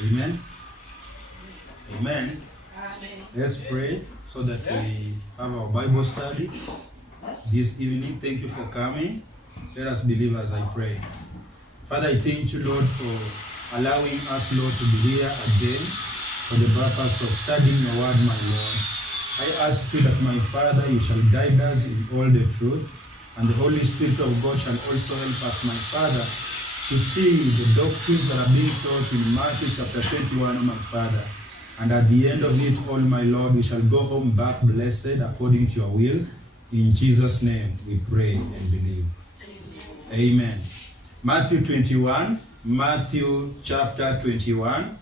Amen. Amen. Let's pray so that we have our Bible study this evening. Thank you for coming. Let us believe as I pray. Father, I thank you, Lord, for allowing us, Lord, to be here again for the purpose of studying your word, my Lord. I ask you that, my Father, you shall guide us in all the truth, and the Holy Spirit of God shall also help us, my Father, to see the doctrines that are being taught in Matthew chapter 21, my Father. And at the end of it all, my Lord, we shall go home back blessed according to your will. In Jesus' name we pray and believe. Amen. Matthew 21. Matthew chapter 21.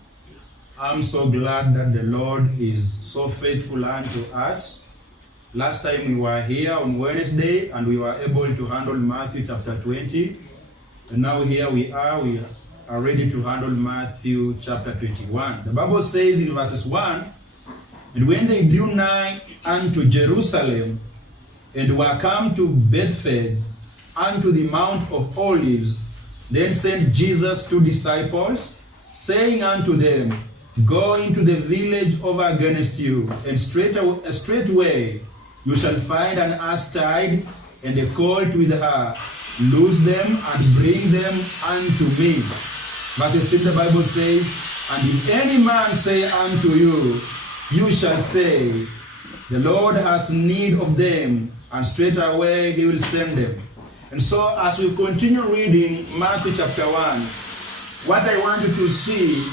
I'm so glad that the Lord is so faithful unto us. Last time we were here on Wednesday and we were able to handle Matthew chapter 20. And now here we are ready to handle Matthew chapter 21. The Bible says in verses 1, and when they drew nigh unto Jerusalem, and were come to Bethphage, unto the Mount of Olives, then sent Jesus 2 disciples, saying unto them, Go into the village over against you, and straightway you shall find an ass tied, and a colt with her. Loose them and bring them unto me. Verse 3, the Bible says, And if any man say unto you, you shall say, The Lord has need of them, and straightway he will send them. And so as we continue reading Matthew chapter 1, what I want you to see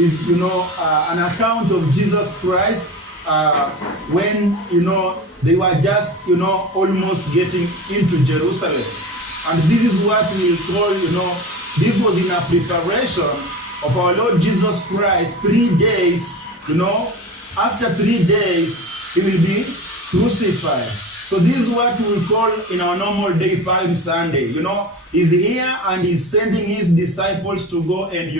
is, an account of Jesus Christ when, they were just, almost getting into Jerusalem. And this is what we call, this was in a preparation of our Lord Jesus Christ. 3 days, after 3 days, he will be crucified. So this is what we will call in our normal day Palm Sunday. He's here and he's sending his disciples to go and,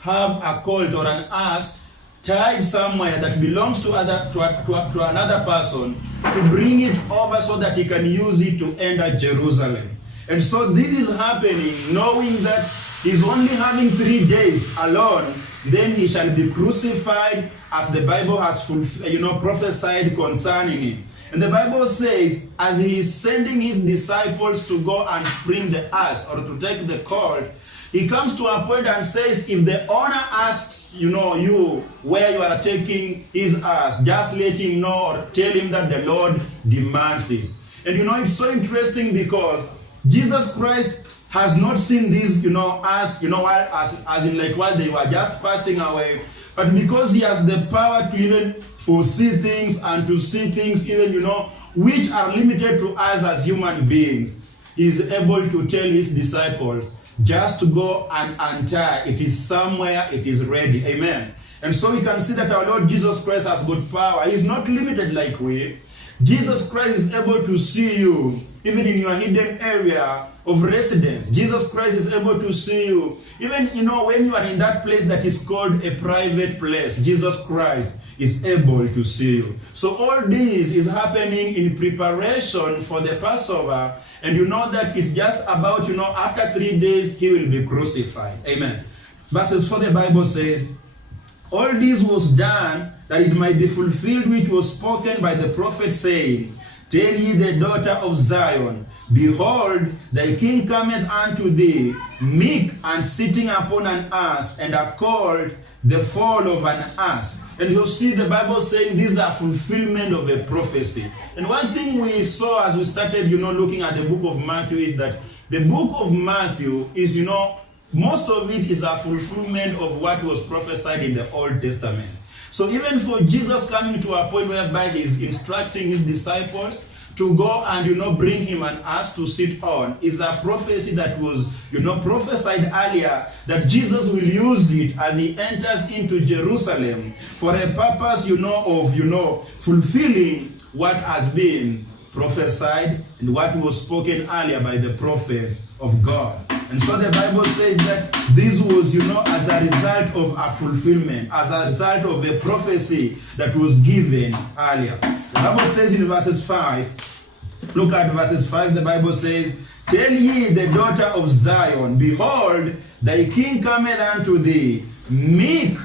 have a colt or an ass tied somewhere that belongs to another person, to bring it over so that he can use it to enter Jerusalem. And so this is happening, knowing that he's only having 3 days alone, then he shall be crucified, as the Bible has prophesied concerning him. And the Bible says, as he is sending his disciples to go and bring the ass or to take the colt, he comes to a point and says, if the owner asks, you where you are taking his ass, just let him know or tell him that the Lord demands it. And it's so interesting because Jesus Christ has not seen these, as while they were just passing away, but because he has the power to even foresee things and to see things even, which are limited to us as human beings, he is able to tell his disciples just to go and untie. It is somewhere, it is ready. Amen. And so we can see that our Lord Jesus Christ has got power. He is not limited like we. Jesus Christ is able to see you even in your hidden area of residence. Jesus Christ is able to see you even when you are in that place that is called a private place. Jesus Christ is able to see you. So all this is happening in preparation for the Passover, and that it's just about after 3 days he will be crucified. Amen. Verses 4, the Bible says, All this was done that it might be fulfilled which was spoken by the prophet, saying, Tell ye the daughter of Zion, Behold, thy king cometh unto thee, meek and sitting upon an ass, and a colt, the foal of an ass. And you see the Bible saying these are fulfillment of a prophecy. And one thing we saw as we started, looking at the book of Matthew is that the book of Matthew is, most of it is a fulfillment of what was prophesied in the Old Testament. So even for Jesus coming to a point whereby he's instructing his disciples to go and, bring him an ass to sit on, is a prophecy that was, prophesied earlier, that Jesus will use it as he enters into Jerusalem for a purpose, of, fulfilling what has been prophesied and what was spoken earlier by the prophets of God. And so the Bible says that this was, as a result of a fulfillment, as a result of a prophecy that was given earlier. The Bible says in verses 5, look at verses 5, the Bible says, Tell ye the daughter of Zion, behold, thy king cometh unto thee, meek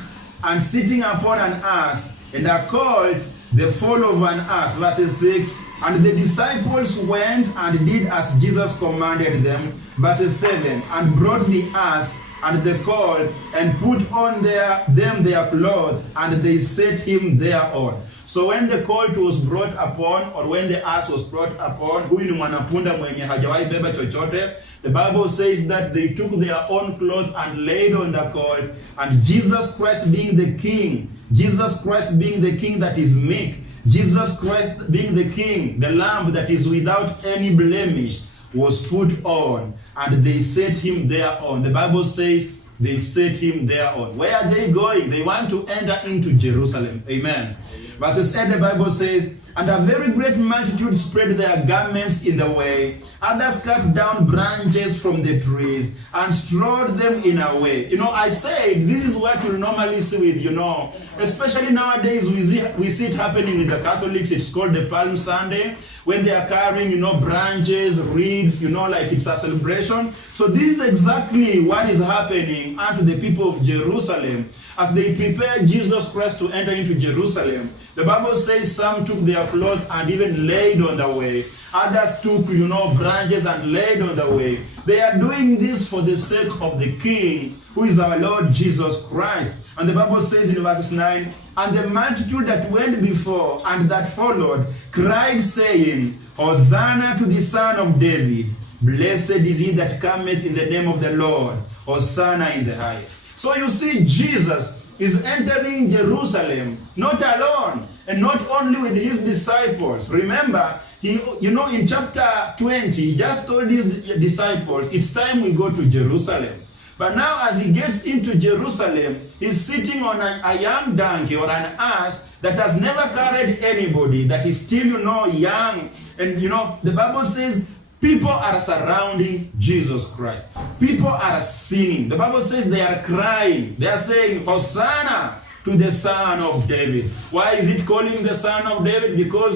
and sitting upon an ass, and are called the foal of an ass. Verses 6. And the disciples went and did as Jesus commanded them. Verses 7. And brought the ass and the colt, and put on them their clothes, and they set him thereon. So when the colt was brought upon, or when the ass was brought upon, huyu ni mwanapunda mwenye hajawahi beba chochote, the Bible says that they took their own clothes and laid on the colt, and Jesus Christ being the king, Jesus Christ being the king that is meek, Jesus Christ being the king, the lamb that is without any blemish, was put on, and they set him thereon. The Bible says they set him thereon. Where are they going? They want to enter into Jerusalem. Amen. Verses 8, the Bible says, and a very great multitude spread their garments in the way. Others cut down branches from the trees and strewed them in a way. I say this is what you normally see with, especially nowadays we see it happening with the Catholics. It's called the Palm Sunday, when they are carrying, branches, reeds, like it's a celebration. So this is exactly what is happening unto the people of Jerusalem as they prepare Jesus Christ to enter into Jerusalem. The Bible says some took their clothes and even laid on the way. Others took, branches and laid on the way. They are doing this for the sake of the King, who is our Lord Jesus Christ. And the Bible says in verses 9, and the multitude that went before and that followed cried, saying, Hosanna to the Son of David. Blessed is he that cometh in the name of the Lord. Hosanna in the highest. So you see, Jesus is entering Jerusalem, not alone, and not only with his disciples. Remember, he, in chapter 20, he just told his disciples, it's time we go to Jerusalem. But now as he gets into Jerusalem, he's sitting on a young donkey or an ass that has never carried anybody, that is still, young. And, the Bible says people are surrounding Jesus Christ. People are singing. The Bible says they are crying. They are saying, Hosanna to the Son of David. Why is it calling the Son of David? Because,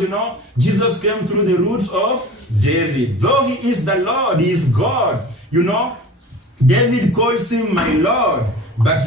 Jesus came through the roots of David. Though he is the Lord, he is God, David calls him my Lord, but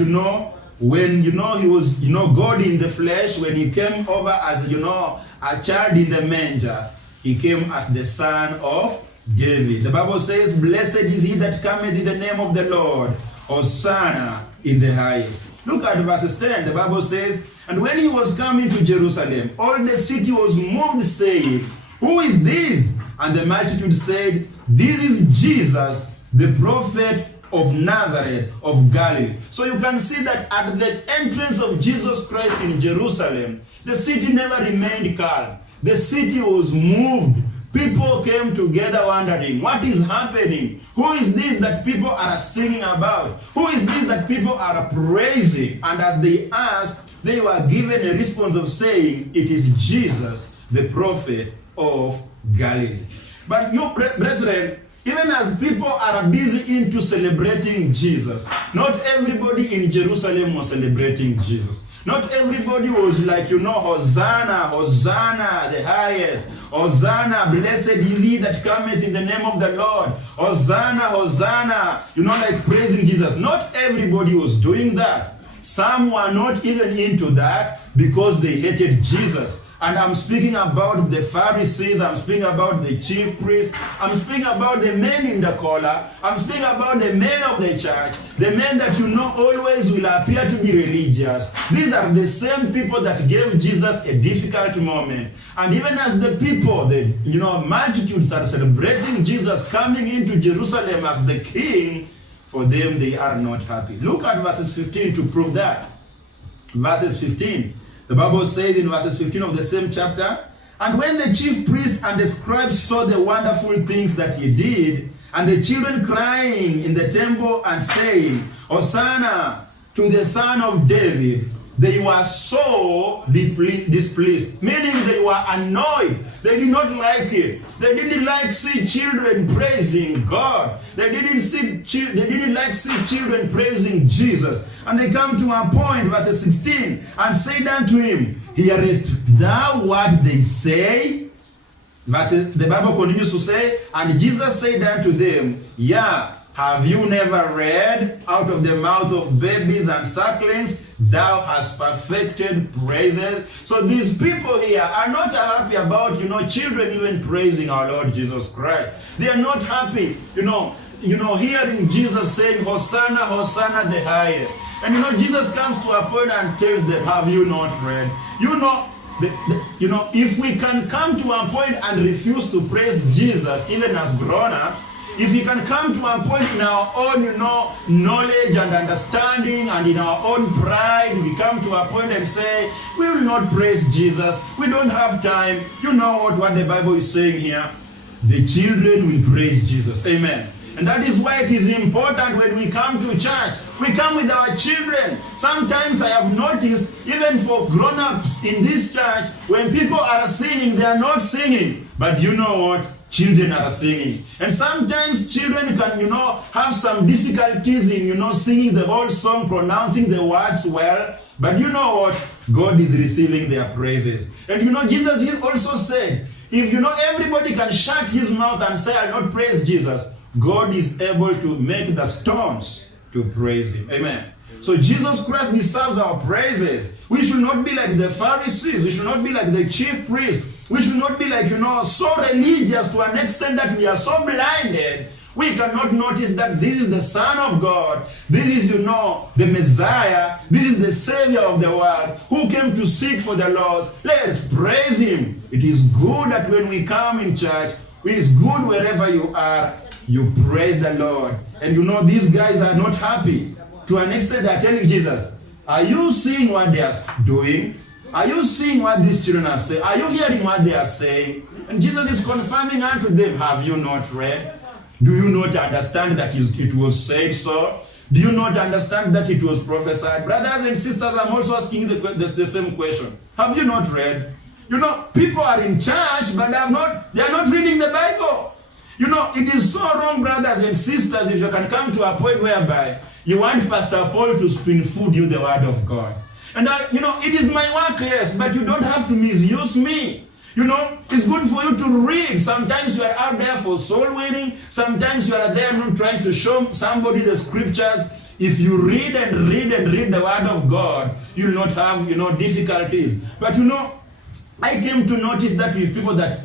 when he was God in the flesh, when he came over as a child in the manger, he came as the Son of David. The Bible says, blessed is he that cometh in the name of the Lord, Hosanna in the highest. Look at verses 10. The Bible says, and when he was coming to Jerusalem, all the city was moved, saying, who is this? And the multitude said, this is Jesus, the prophet of Nazareth of Galilee. So you can see that at the entrance of Jesus Christ in Jerusalem, the city never remained calm. The city was moved. People came together wondering, what is happening? Who is this that people are singing about? Who is this that people are praising? And as they asked, they were given a response of saying, it is Jesus, the prophet of Galilee. But you, brethren, even as people are busy into celebrating Jesus, not everybody in Jerusalem was celebrating Jesus. Not everybody was like, Hosanna, Hosanna, the highest. Hosanna, blessed is he that cometh in the name of the Lord. Hosanna, Hosanna, like praising Jesus. Not everybody was doing that. Some were not even into that because they hated Jesus. And I'm speaking about the Pharisees, I'm speaking about the chief priests, I'm speaking about the men in the collar, I'm speaking about the men of the church, the men that always will appear to be religious. These are the same people that gave Jesus a difficult moment. And even as the people, the multitudes are celebrating Jesus coming into Jerusalem as the king, for them they are not happy. Look at verses 15 to prove that. Verses 15. The Bible says in verses 15 of the same chapter, and when the chief priests and the scribes saw the wonderful things that he did, and the children crying in the temple and saying, Hosanna to the Son of David, they were so displeased, meaning they were annoyed. They did not like it. They didn't like see children praising God. They didn't like see children praising Jesus. And they come to a point, verse 16, and said unto him, hearest thou what they say? But the Bible continues to say, and Jesus said unto them, yeah, have you never read, out of the mouth of babies and sucklings, thou hast perfected praises? So these people here are not happy about, children even praising our Lord Jesus Christ. They are not happy, hearing Jesus saying, Hosanna, Hosanna the highest. And Jesus comes to a point and tells them, have you not read? If we can come to a point and refuse to praise Jesus, even as grown-ups, if we can come to a point in our own, knowledge and understanding and in our own pride, we come to a point and say, we will not praise Jesus. We don't have time. You know what the Bible is saying here? The children will praise Jesus. Amen. And that is why it is important when we come to church. We come with our children. Sometimes I have noticed, even for grown-ups in this church, when people are singing, they are not singing. But you know what? Children are singing. And sometimes children can, have some difficulties in, singing the whole song, pronouncing the words well. But you know what? God is receiving their praises. And Jesus also said, if everybody can shut his mouth and say, I'll not praise Jesus, God is able to make the stones to praise him. Amen. So Jesus Christ deserves our praises. We should not be like the Pharisees. We should not be like the chief priests. We should not be like, so religious to an extent that we are so blinded. We cannot notice that this is the Son of God. This is, the Messiah. This is the Savior of the world who came to seek for the Lord. Let's praise him. It is good that when we come in church, it is good wherever you are, you praise the Lord. And these guys are not happy. To an extent, they are telling Jesus, are you seeing what they are doing? Are you seeing what these children are saying? Are you hearing what they are saying? And Jesus is confirming unto them, have you not read? Do you not understand that it was said so? Do you not understand that it was prophesied? Brothers and sisters, I'm also asking the same question. Have you not read? People are in church, but they are not reading the Bible. It is so wrong, brothers and sisters, if you can come to a point whereby you want Pastor Paul to spoon food you the word of God. And it is my work, yes, but you don't have to misuse me. It's good for you to read. Sometimes you are out there for soul winning. Sometimes you are there trying to show somebody the scriptures. If you read and read and read the word of God, you will not have, difficulties. But I came to notice that with people that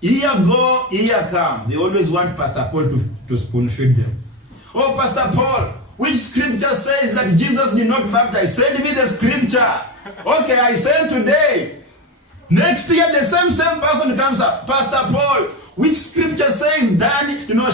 here go, here come, they always want Pastor Paul to spoon feed them. Oh, Pastor Paul, which scripture says that Jesus did not baptize? Send me the scripture. Okay, I send today. Next year, the same person comes up. Pastor Paul, which scripture says that,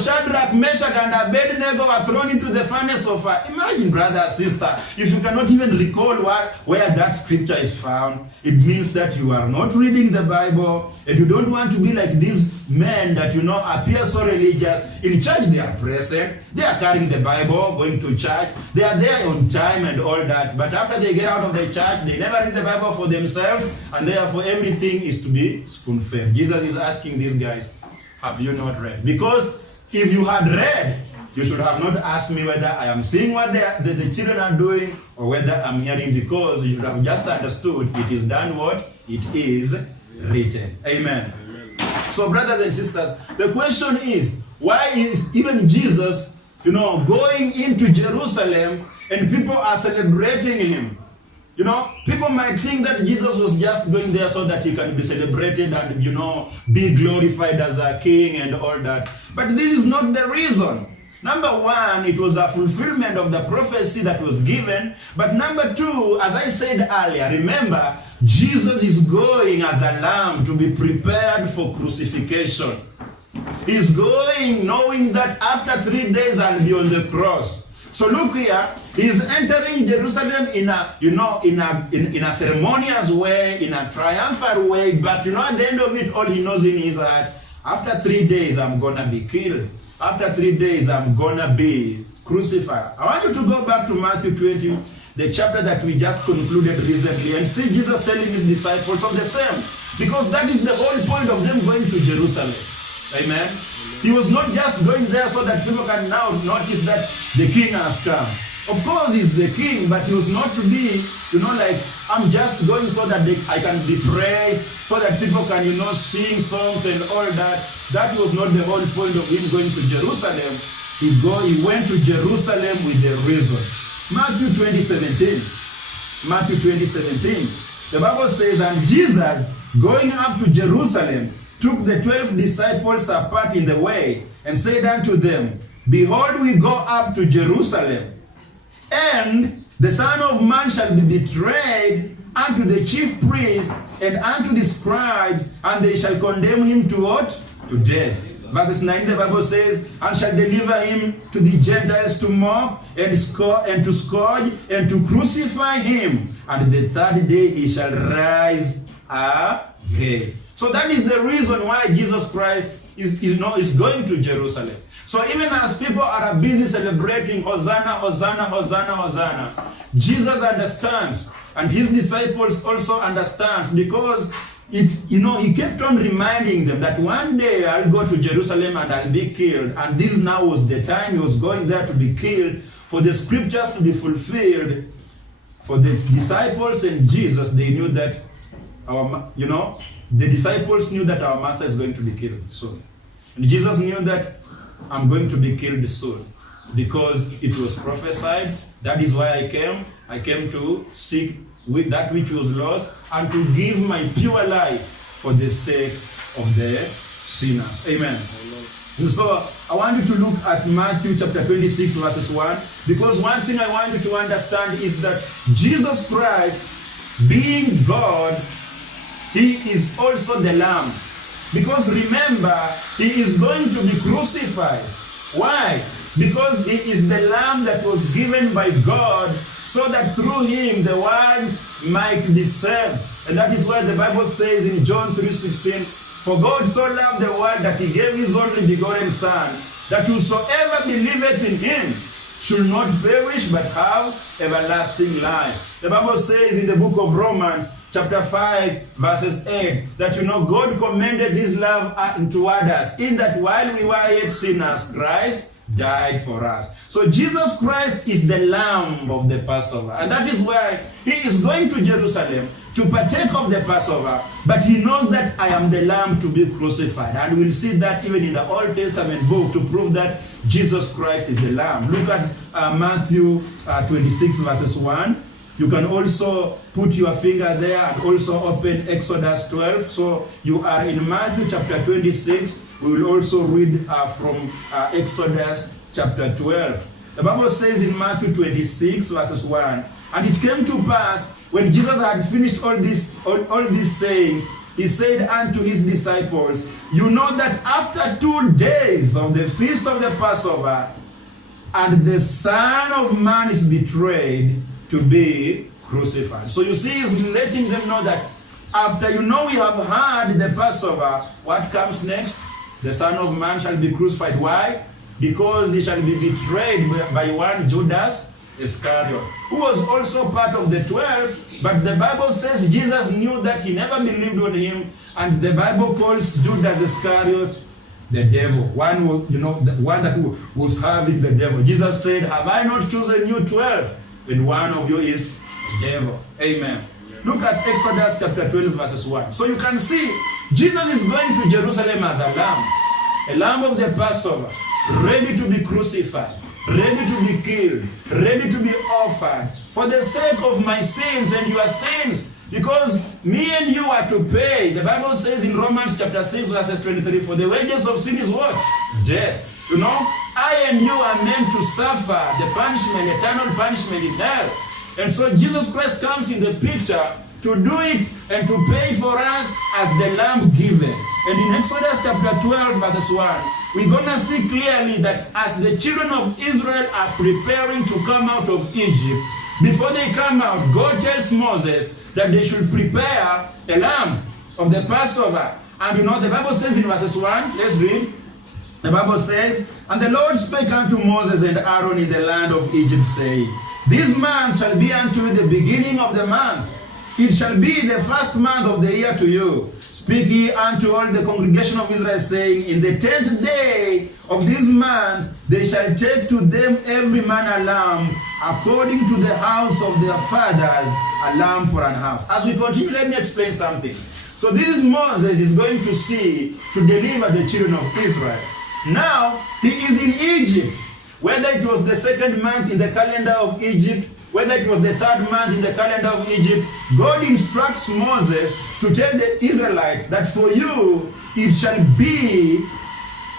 Shadrach, Meshach, and Abednego were thrown into the furnace of fire? Imagine, brother, sister, if you cannot even recall where that scripture is found, it means that you are not reading the Bible, and you don't want to be like these men that, appear so religious. In church, they are present, they are carrying the Bible, going to church, they are there on time and all that, but after they get out of the church, they never read the Bible for themselves, and therefore everything is to be spoon-fed. Jesus is asking these guys, have you not read? Because if you had read, you should have not asked me whether I am seeing what the children are doing or whether I'm hearing, because you should have just understood it is done what? It is written. Amen. So brothers and sisters, the question is, why is even Jesus, going into Jerusalem and people are celebrating him? People might think that Jesus was just going there so that he can be celebrated and, be glorified as a king and all that. But this is not the reason. Number one, it was a fulfillment of the prophecy that was given. But number two, as I said earlier, remember, Jesus is going as a lamb to be prepared for crucifixion. He's going knowing that after 3 days I'll be on the cross. So look here, he's entering Jerusalem in a ceremonious way, in a triumphal way, but at the end of it, all he knows in his heart, after 3 days I'm gonna be killed. After 3 days I'm gonna be crucified. I want you to go back to Matthew 20, the chapter that we just concluded recently, and see Jesus telling his disciples of the same. Because that is the whole point of them going to Jerusalem. Amen. He was not just going there so that people can now notice that the king has come. Of course, he's the king, but he was not to be, like, I'm just going so that I can be praised, so that people can, sing songs and all that. That was not the whole point of him going to Jerusalem. He went to Jerusalem with a reason. Matthew 20:17. Matthew 20:17. The Bible says, and Jesus, going up to Jerusalem, took the 12 disciples apart in the way, and said unto them, Behold, we go up to Jerusalem, and the Son of Man shall be betrayed unto the chief priests and unto the scribes, and they shall condemn him to what? To death. Verses 9, the Bible says, and shall deliver him to the Gentiles to mock and to scourge and to crucify him. And the third day he shall rise again. So that is the reason why Jesus Christ is going to Jerusalem. So even as people are busy celebrating Hosanna, Hosanna, Hosanna, Hosanna, Jesus understands, and his disciples also understand, because he kept on reminding them that one day I'll go to Jerusalem and I'll be killed. And this now was the time he was going there to be killed, for the scriptures to be fulfilled. For the disciples and Jesus, they knew that the disciples knew that our master is going to be killed soon. And Jesus knew that I'm going to be killed soon, because it was prophesied. That is why I came. I came to seek with that which was lost, and to give my pure life for the sake of the sinners. Amen. And so I want you to look at Matthew chapter 26 verses 1, because one thing I want you to understand is that Jesus Christ, being God, he is also the Lamb. Because remember, he is going to be crucified. Why? Because he is the Lamb that was given by God, so that through him the world might be saved. And that is why the Bible says in John 3:16, For God so loved the world that he gave his only begotten Son, that whosoever believeth in him should not perish but have everlasting life. The Bible says in the book of Romans, chapter 5, verses 8, that God commended his love toward us, in that while we were yet sinners, Christ died for us. So Jesus Christ is the Lamb of the Passover. And that is why he is going to Jerusalem to partake of the Passover. But he knows that I am the Lamb to be crucified. And we'll see that even in the Old Testament book to prove that Jesus Christ is the Lamb. Look at Matthew 26 verses 1. You can also put your finger there and also open Exodus 12. So you are in Matthew chapter 26. We will also read from Exodus chapter 12. The Bible says in Matthew 26 verses 1, and it came to pass, when Jesus had finished all these sayings, he said unto his disciples, You know that after 2 days of the feast of the Passover, and the Son of Man is betrayed to be crucified. So you see, he's letting them know that after we have had the Passover, what comes next? The Son of Man shall be crucified. Why? Because he shall be betrayed by one Judas Iscariot, who was also part of the 12, but the Bible says Jesus knew that he never believed on him, and the Bible calls Judas Iscariot the devil, the one that was having the devil. Jesus said, Have I not chosen you 12? And one of you is the devil. Amen. Look at Exodus chapter 12 verses 1. So you can see, Jesus is going to Jerusalem as a lamb of the Passover, ready to be crucified, ready to be killed, ready to be offered for the sake of my sins and your sins. Because me and you are to pay. The Bible says in Romans chapter 6 verses 23, For the wages of sin is what? Death. I and you are meant to suffer the punishment, eternal punishment in hell. And so Jesus Christ comes in the picture to do it and to pay for us as the lamb given. And in Exodus chapter 12 verses 1, we're going to see clearly that as the children of Israel are preparing to come out of Egypt, before they come out, God tells Moses that they should prepare a lamb of the Passover. And the Bible says in verses 1, let's read. The Bible says, And the Lord spake unto Moses and Aaron in the land of Egypt, saying, This month shall be unto you the beginning of the month. It shall be the first month of the year to you. Speak ye unto all the congregation of Israel, saying, In the 10th day of this month they shall take to them every man a lamb, according to the house of their fathers, a lamb for an house. As we continue, let me explain something. So this is Moses is going to see to deliver the children of Israel. Now, he is in Egypt. Whether it was the second month in the calendar of Egypt, whether it was the third month in the calendar of Egypt, God instructs Moses to tell the Israelites that for you, it shall be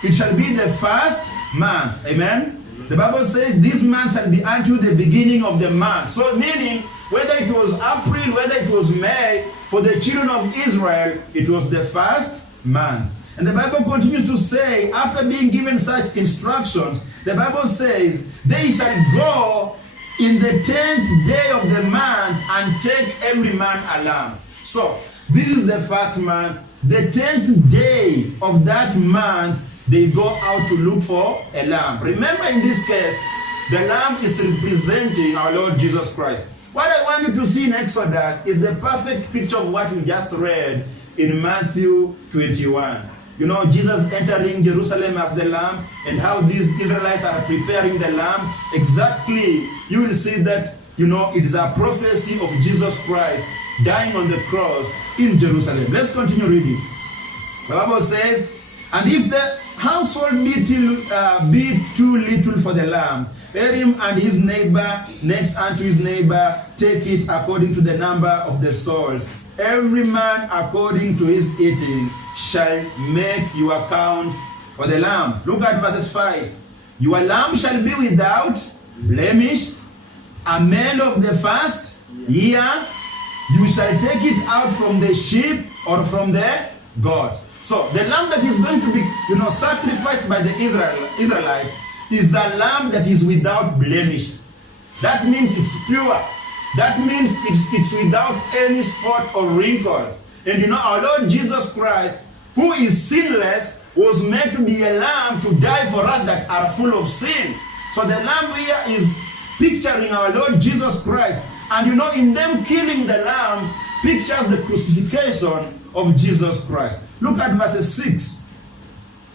the first month. Amen? The Bible says this month shall be unto the beginning of the month. So meaning, whether it was April, whether it was May, for the children of Israel, it was the first month. And the Bible continues to say, after being given such instructions, the Bible says, they shall go in the 10th day of the month and take every man a lamb. So, this is the first month. The 10th day of that month, they go out to look for a lamb. Remember, in this case, the lamb is representing our Lord Jesus Christ. What I want you to see in Exodus is the perfect picture of what we just read in Matthew 21. You know, Jesus entering Jerusalem as the lamb, and how these Israelites are preparing the lamb. Exactly, you will see that, you know, it is a prophecy of Jesus Christ dying on the cross in Jerusalem. Let's continue reading. The Bible says, and if the household be too little for the lamb, let him and his neighbor next unto his neighbor take it according to the number of the souls. Every man according to his eating shall make you account for the lamb. Look at verses 5. Your lamb shall be without blemish, a male of the first year. You shall take it out from the sheep or from the goat. So the lamb that is going to be, you know, sacrificed by the Israelites is a lamb that is without blemish. That means it's pure. That means it's without any spot or wrinkles. And you know, our Lord Jesus Christ, who is sinless, was meant to be a lamb to die for us that are full of sin. So the lamb here is picturing our Lord Jesus Christ. And you know, in them killing the lamb, pictures the crucifixion of Jesus Christ. Look at verse 6.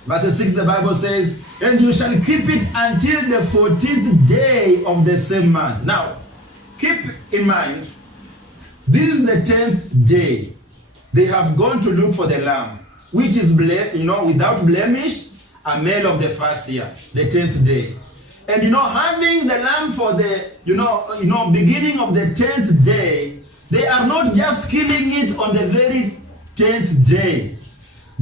Verse 6, the Bible says, and you shall keep it until the 14th day of the same month. Now, keep in mind, this is the 10th day. They have gone to look for the lamb, which is, without blemish, a male of the first year, the 10th day. And you know, having the lamb for the, beginning of the 10th day, they are not just killing it on the very 10th day.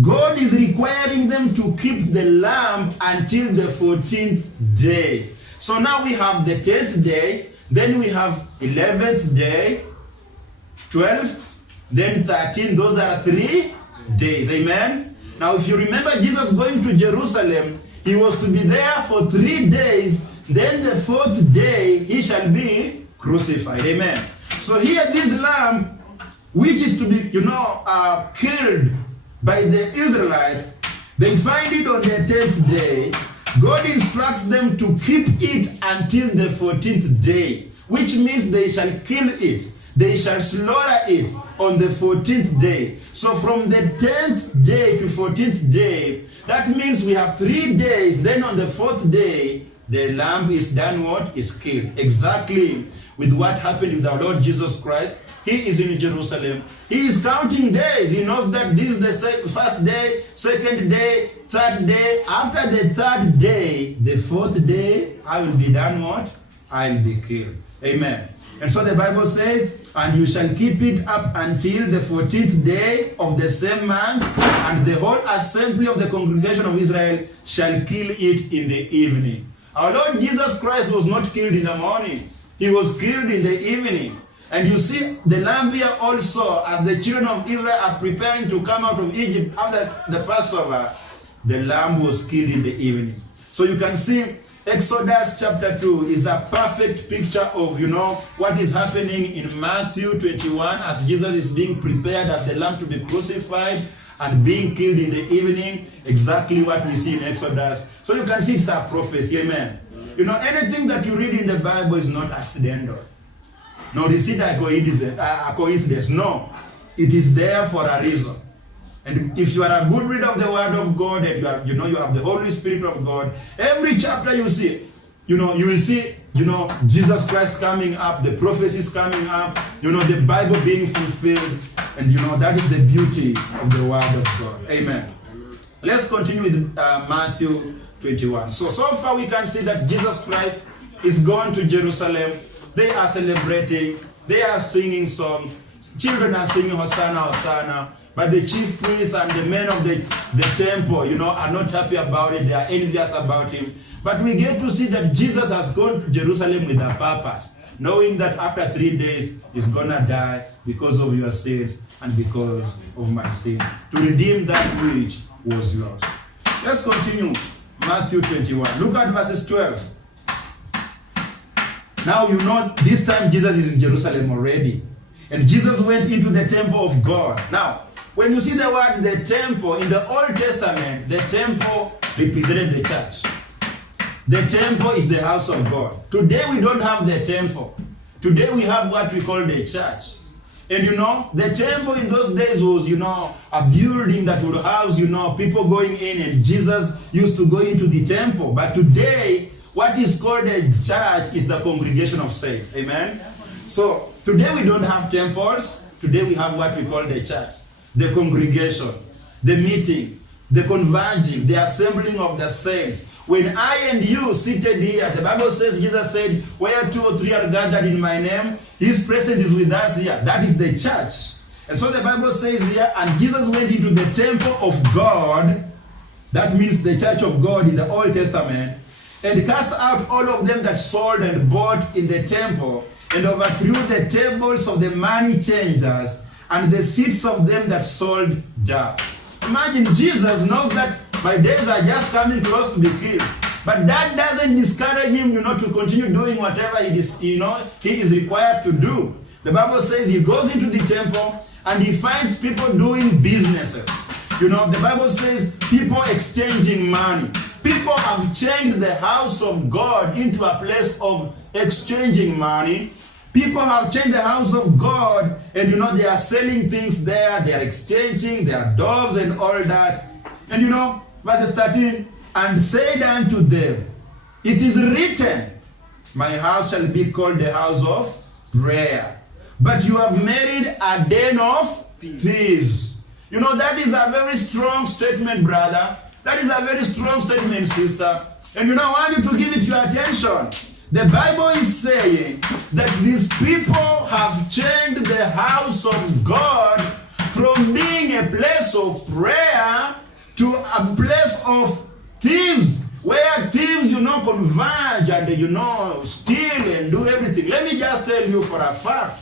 God is requiring them to keep the lamb until the 14th day. So now we have the 10th day, then we have 11th day, 12th, then 13th. Those are 3 days. Amen? Now if you remember Jesus going to Jerusalem, he was to be there for 3 days. Then the 4th day, he shall be crucified. Amen? So here this lamb, which is to be, killed by the Israelites, they find it on the 10th day. God instructs them to keep it until the 14th day, which means they shall kill it. They shall slaughter it on the 14th day. So from the 10th day to 14th day, that means we have 3 days. Then on the 4th day, the lamb is done what? Is killed. Exactly with what happened with our Lord Jesus Christ. He is in Jerusalem. He is counting days. He knows that this is the first day, second day, third day. After the third day, the 4th day, I will be done what? I will be killed. Amen. And so the Bible says, and you shall keep it up until the 14th day of the same month, and the whole assembly of the congregation of Israel shall kill it in the evening. Our Lord Jesus Christ was not killed in the morning. He was killed in the evening. And you see the lamb here also, as the children of Israel are preparing to come out of Egypt after the Passover, the lamb was killed in the evening. So you can see Exodus chapter 2 is a perfect picture of, what is happening in Matthew 21 as Jesus is being prepared as the lamb to be crucified and being killed in the evening. Exactly what we see in Exodus. So you can see it's a prophecy. Amen. Anything that you read in the Bible is not accidental. Nor is it a coincidence. No. It is there for a reason. And if you are a good reader of the Word of God, and you have the Holy Spirit of God, every chapter you see, you will see Jesus Christ coming up, the prophecies coming up, the Bible being fulfilled. And that is the beauty of the Word of God. Amen. Let's continue with Matthew 21. So far we can see that Jesus Christ is going to Jerusalem. They are celebrating. They are singing songs. Children are singing Hosanna, Hosanna. But the chief priests and the men of the temple, are not happy about it. They are envious about him. But we get to see that Jesus has gone to Jerusalem with a purpose, knowing that after 3 days he's going to die because of your sins and because of my sin, to redeem that which was lost. Let's continue. Matthew 21. Look at verses 12. Now this time Jesus is in Jerusalem already. And Jesus went into the temple of God. Now, when you see the word the temple, in the Old Testament, the temple represented the church. The temple is the house of God. Today we don't have the temple. Today we have what we call the church. And the temple in those days was, a building that would house, people going in, and Jesus used to go into the temple. But today, what is called a church is the congregation of saints. Amen? So, today we don't have temples. Today we have what we call the church. The congregation, the meeting, the converging, the assembling of the saints. When I and you seated here, the Bible says, Jesus said, where 2 or 3 are gathered in my name, his presence is with us here. That is the church. And so the Bible says here, and Jesus went into the temple of God, that means the church of God in the Old Testament, and cast out all of them that sold and bought in the temple, and overthrew the tables of the money changers, and the seats of them that sold doves. Imagine, Jesus knows that my days are just coming close to be killed. But that doesn't discourage him, to continue doing whatever he is required to do. The Bible says he goes into the temple and he finds people doing businesses. The Bible says people exchanging money. People have changed the house of God into a place of exchanging money. People have changed the house of God, and they are selling things there, they are exchanging, they are doves and all that. And verse 13, and said unto them, it is written, my house shall be called the house of prayer, but you have made it a den of thieves. That is a very strong statement, brother. That is a very strong statement, sister. And I want you to give it your attention. The Bible is saying that these people have changed the house of God from being a place of prayer to a place of thieves, where thieves, converge and, steal and do everything. Let me just tell you for a fact.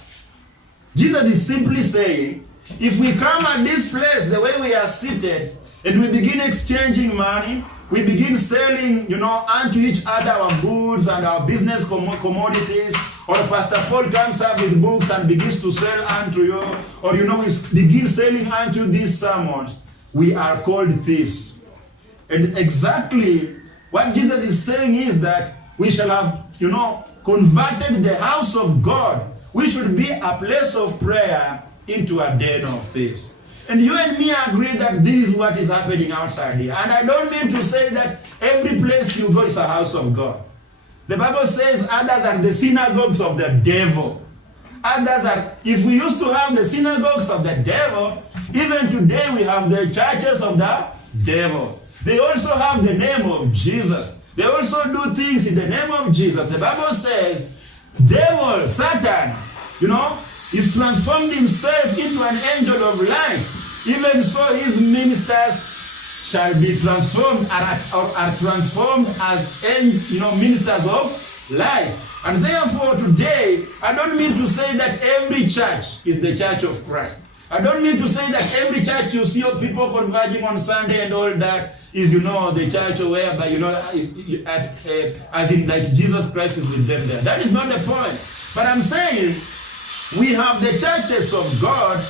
Jesus is simply saying, if we come at this place the way we are seated, and we begin exchanging money, we begin selling, unto each other our goods and our business commodities, or Pastor Paul comes up with books and begins to sell unto you, or, we begin selling unto these sermons, we are called thieves. And exactly what Jesus is saying is that we shall have, converted the house of God. We should be a place of prayer into a den of thieves. And you and me agree that this is what is happening outside here. And I don't mean to say that every place you go is a house of God. The Bible says others are the synagogues of the devil. Others are, if we used to have the synagogues of the devil, even today we have the churches of the devil. They also have the name of Jesus. They also do things in the name of Jesus. The Bible says, devil, Satan, he's transformed himself into an angel of light. Even so, his ministers shall be transformed, are transformed as ministers of light. And therefore, today, I don't mean to say that every church is the church of Christ. I don't mean to say that every church you see people converging on Sunday and all that is, the church whereby, as in like Jesus Christ is with them there. That is not the point. But I'm saying we have the churches of God,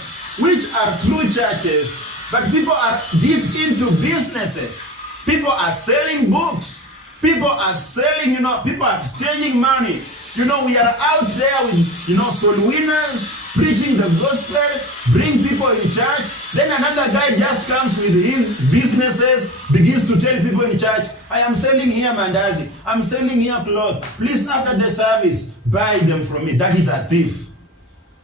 which are true churches, but people are deep into businesses. People are selling books. People are selling, people are exchanging money. We are out there with, soul winners. preaching the gospel, bring people in church. Then another guy just comes with his businesses, begins to tell people in church, I am selling here mandazi, I'm selling here clothes. Please, after the service, buy them from me. That is a thief.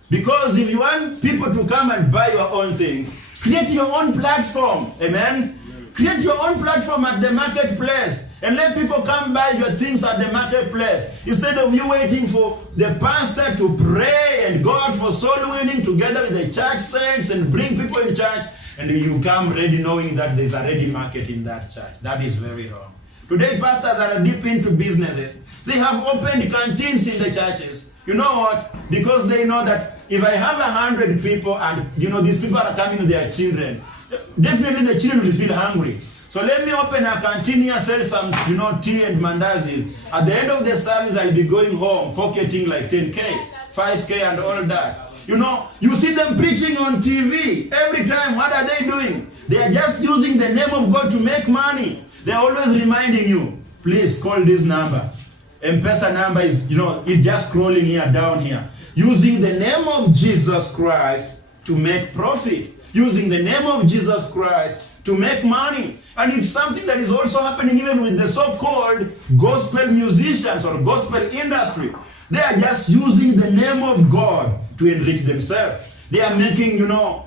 Because if you want people to come and buy your own things, create your own platform. Amen? Create your own platform at the marketplace and let people come buy your things at the marketplace. Instead of you waiting for the pastor to pray and God for soul winning together with the church saints and bring people in church, and you come ready knowing that there's a ready market in that church. That is very wrong. Today, pastors are deep into businesses. They have opened canteens in the churches. You know what? Because they know that if I have 100 people and, these people are coming with their children, definitely the children will feel hungry. So let me open a canteen here, sell some, tea and mandazis. At the end of the service, I'll be going home, pocketing like 10K, 5K and all that. You see them preaching on TV every time. What are they doing? They are just using the name of God to make money. They're always reminding you, please call this number. M-Pesa number is, is just scrolling here, down here. Using the name of Jesus Christ to make profit. Using the name of Jesus Christ to make money. And it's something that is also happening even with the so-called gospel musicians or gospel industry. They are just using the name of God to enrich themselves. They are making,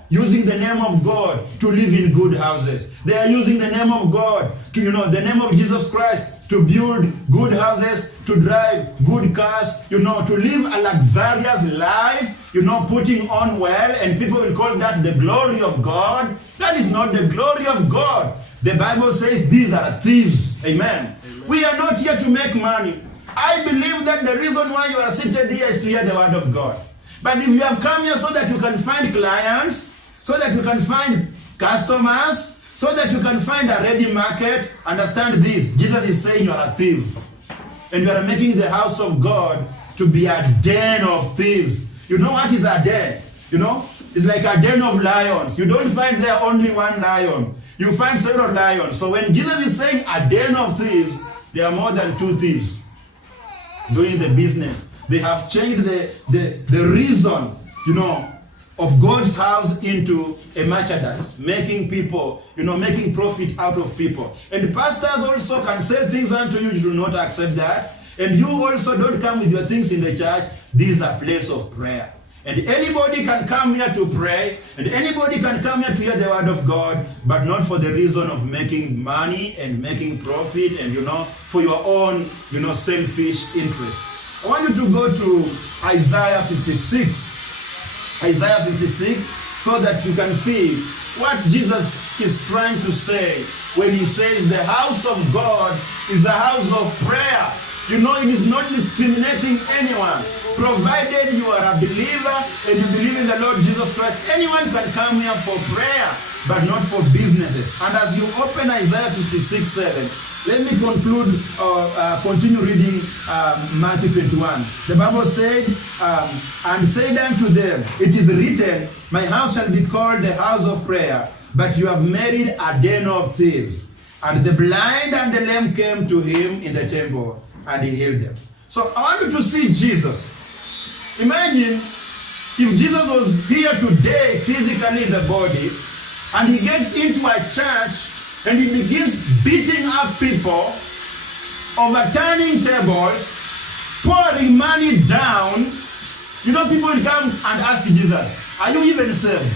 using the name of God to live in good houses. They are using the name of God to, the name of Jesus Christ to build good houses, to drive good cars, to live a luxurious life, putting on well, and people will call that the glory of God. That is not the glory of God. The Bible says these are thieves. Amen. We are not here to make money. I believe that the reason why you are seated here is to hear the word of God. But if you have come here so that you can find clients, so that you can find customers, so that you can find a ready market, understand this. Jesus is saying you are a thief. And you are making the house of God to be a den of thieves. You know what is a den? It's like a den of lions. You don't find there only one lion. You find several lions. So when Jesus is saying a den of thieves, there are more than two thieves doing the business. They have changed the reason, of God's house into a merchandise, making people, making profit out of people. And pastors also can sell things unto you. You do not accept that. And you also don't come with your things in the church. This is a place of prayer. And anybody can come here to pray, and anybody can come here to hear the word of God, but not for the reason of making money and making profit and, for your own, selfish interest. I want you to go to Isaiah 56. Isaiah 56, so that you can see what Jesus is trying to say when he says the house of God is a house of prayer. It is not discriminating anyone. Provided you are a believer and you believe in the Lord Jesus Christ, anyone can come here for prayer, but not for businesses. And as you open Isaiah 56:7, let me continue reading Matthew 21. The Bible said, and said unto them, it is written, my house shall be called the house of prayer, but you have made it a den of thieves. And the blind and the lame came to him in the temple, and he healed them. So I want you to see Jesus. Imagine if Jesus was here today physically in the body, and he gets into a church and he begins beating up people, overturning tables, pouring money down. People will come and ask Jesus, are you even saved?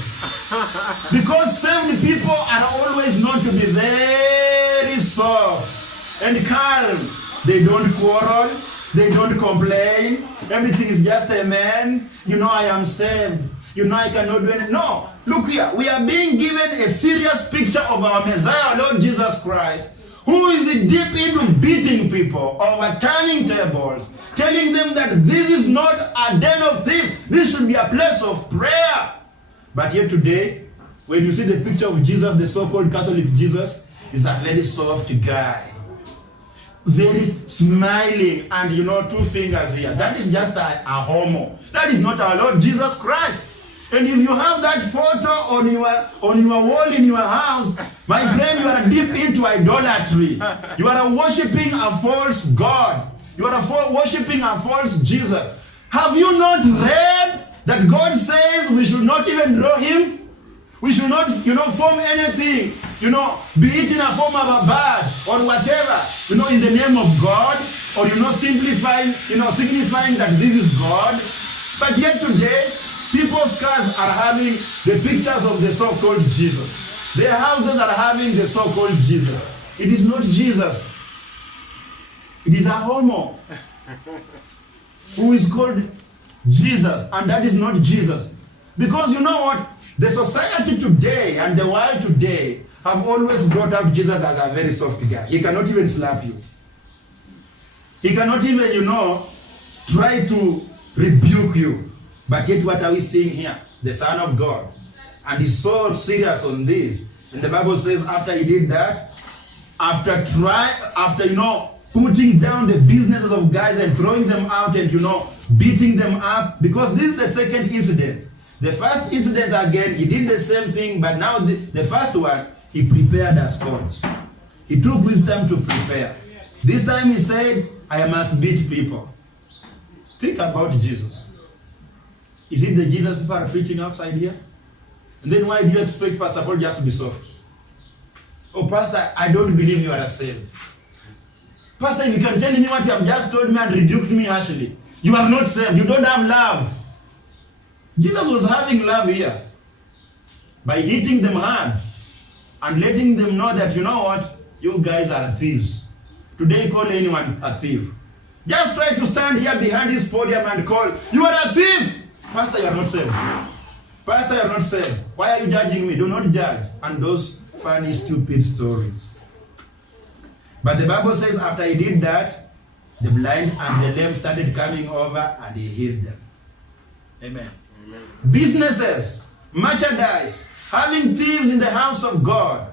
Because saved people are always known to be very soft and calm. They don't quarrel. They don't complain. Everything is just amen. I am saved. I cannot do anything. No. Look here. We are being given a serious picture of our Messiah, Lord Jesus Christ, who is deep into beating people, overturning tables, telling them that this is not a den of thieves. This should be a place of prayer. But yet today, when you see the picture of Jesus, the so-called Catholic Jesus, is a very soft guy. Very smiling and two fingers here. That is just a homo. That is not our Lord Jesus Christ. And if you have that photo on your wall in your house, my friend, you are deep into idolatry. You are worshiping a false God. You are worshiping a false Jesus. Have you not read That God says we should not even draw him. We should not, form anything, be it in a form of a bird or whatever, in the name of God, or, signifying that this is God. But yet today, people's cars are having the pictures of the so-called Jesus. Their houses are having the so-called Jesus. It is not Jesus. It is a homo who is called Jesus, and that is not Jesus. Because you know what? The society today and the world today have always brought up Jesus as a very soft guy. He cannot even slap you. He cannot even, try to rebuke you. But yet what are we seeing here? The Son of God. And he's so serious on this. And the Bible says after he did that, after putting down the businesses of guys and throwing them out and, beating them up, because this is the second incident. The first incident again, he did the same thing, but now the first one, he prepared a scourge. He took wisdom to prepare. This time he said, I must beat people. Think about Jesus. Is it the Jesus people are preaching upside here? And then why do you expect Pastor Paul just to be soft? Oh, Pastor, I don't believe you are saved. Pastor, if you can tell me what you have just told me and rebuked me harshly, you are not saved. You don't have love. Jesus was having love here by hitting them hard and letting them know that, you guys are thieves. Today, call anyone a thief. Just try to stand here behind this podium and call, you are a thief. Pastor, you are not saved. Pastor, you are not saved. Why are you judging me? Do not judge. And those funny, stupid stories. But the Bible says after he did that, the blind and the lame started coming over and he healed them. Amen. Amen. Businesses, merchandise, having thieves in the house of God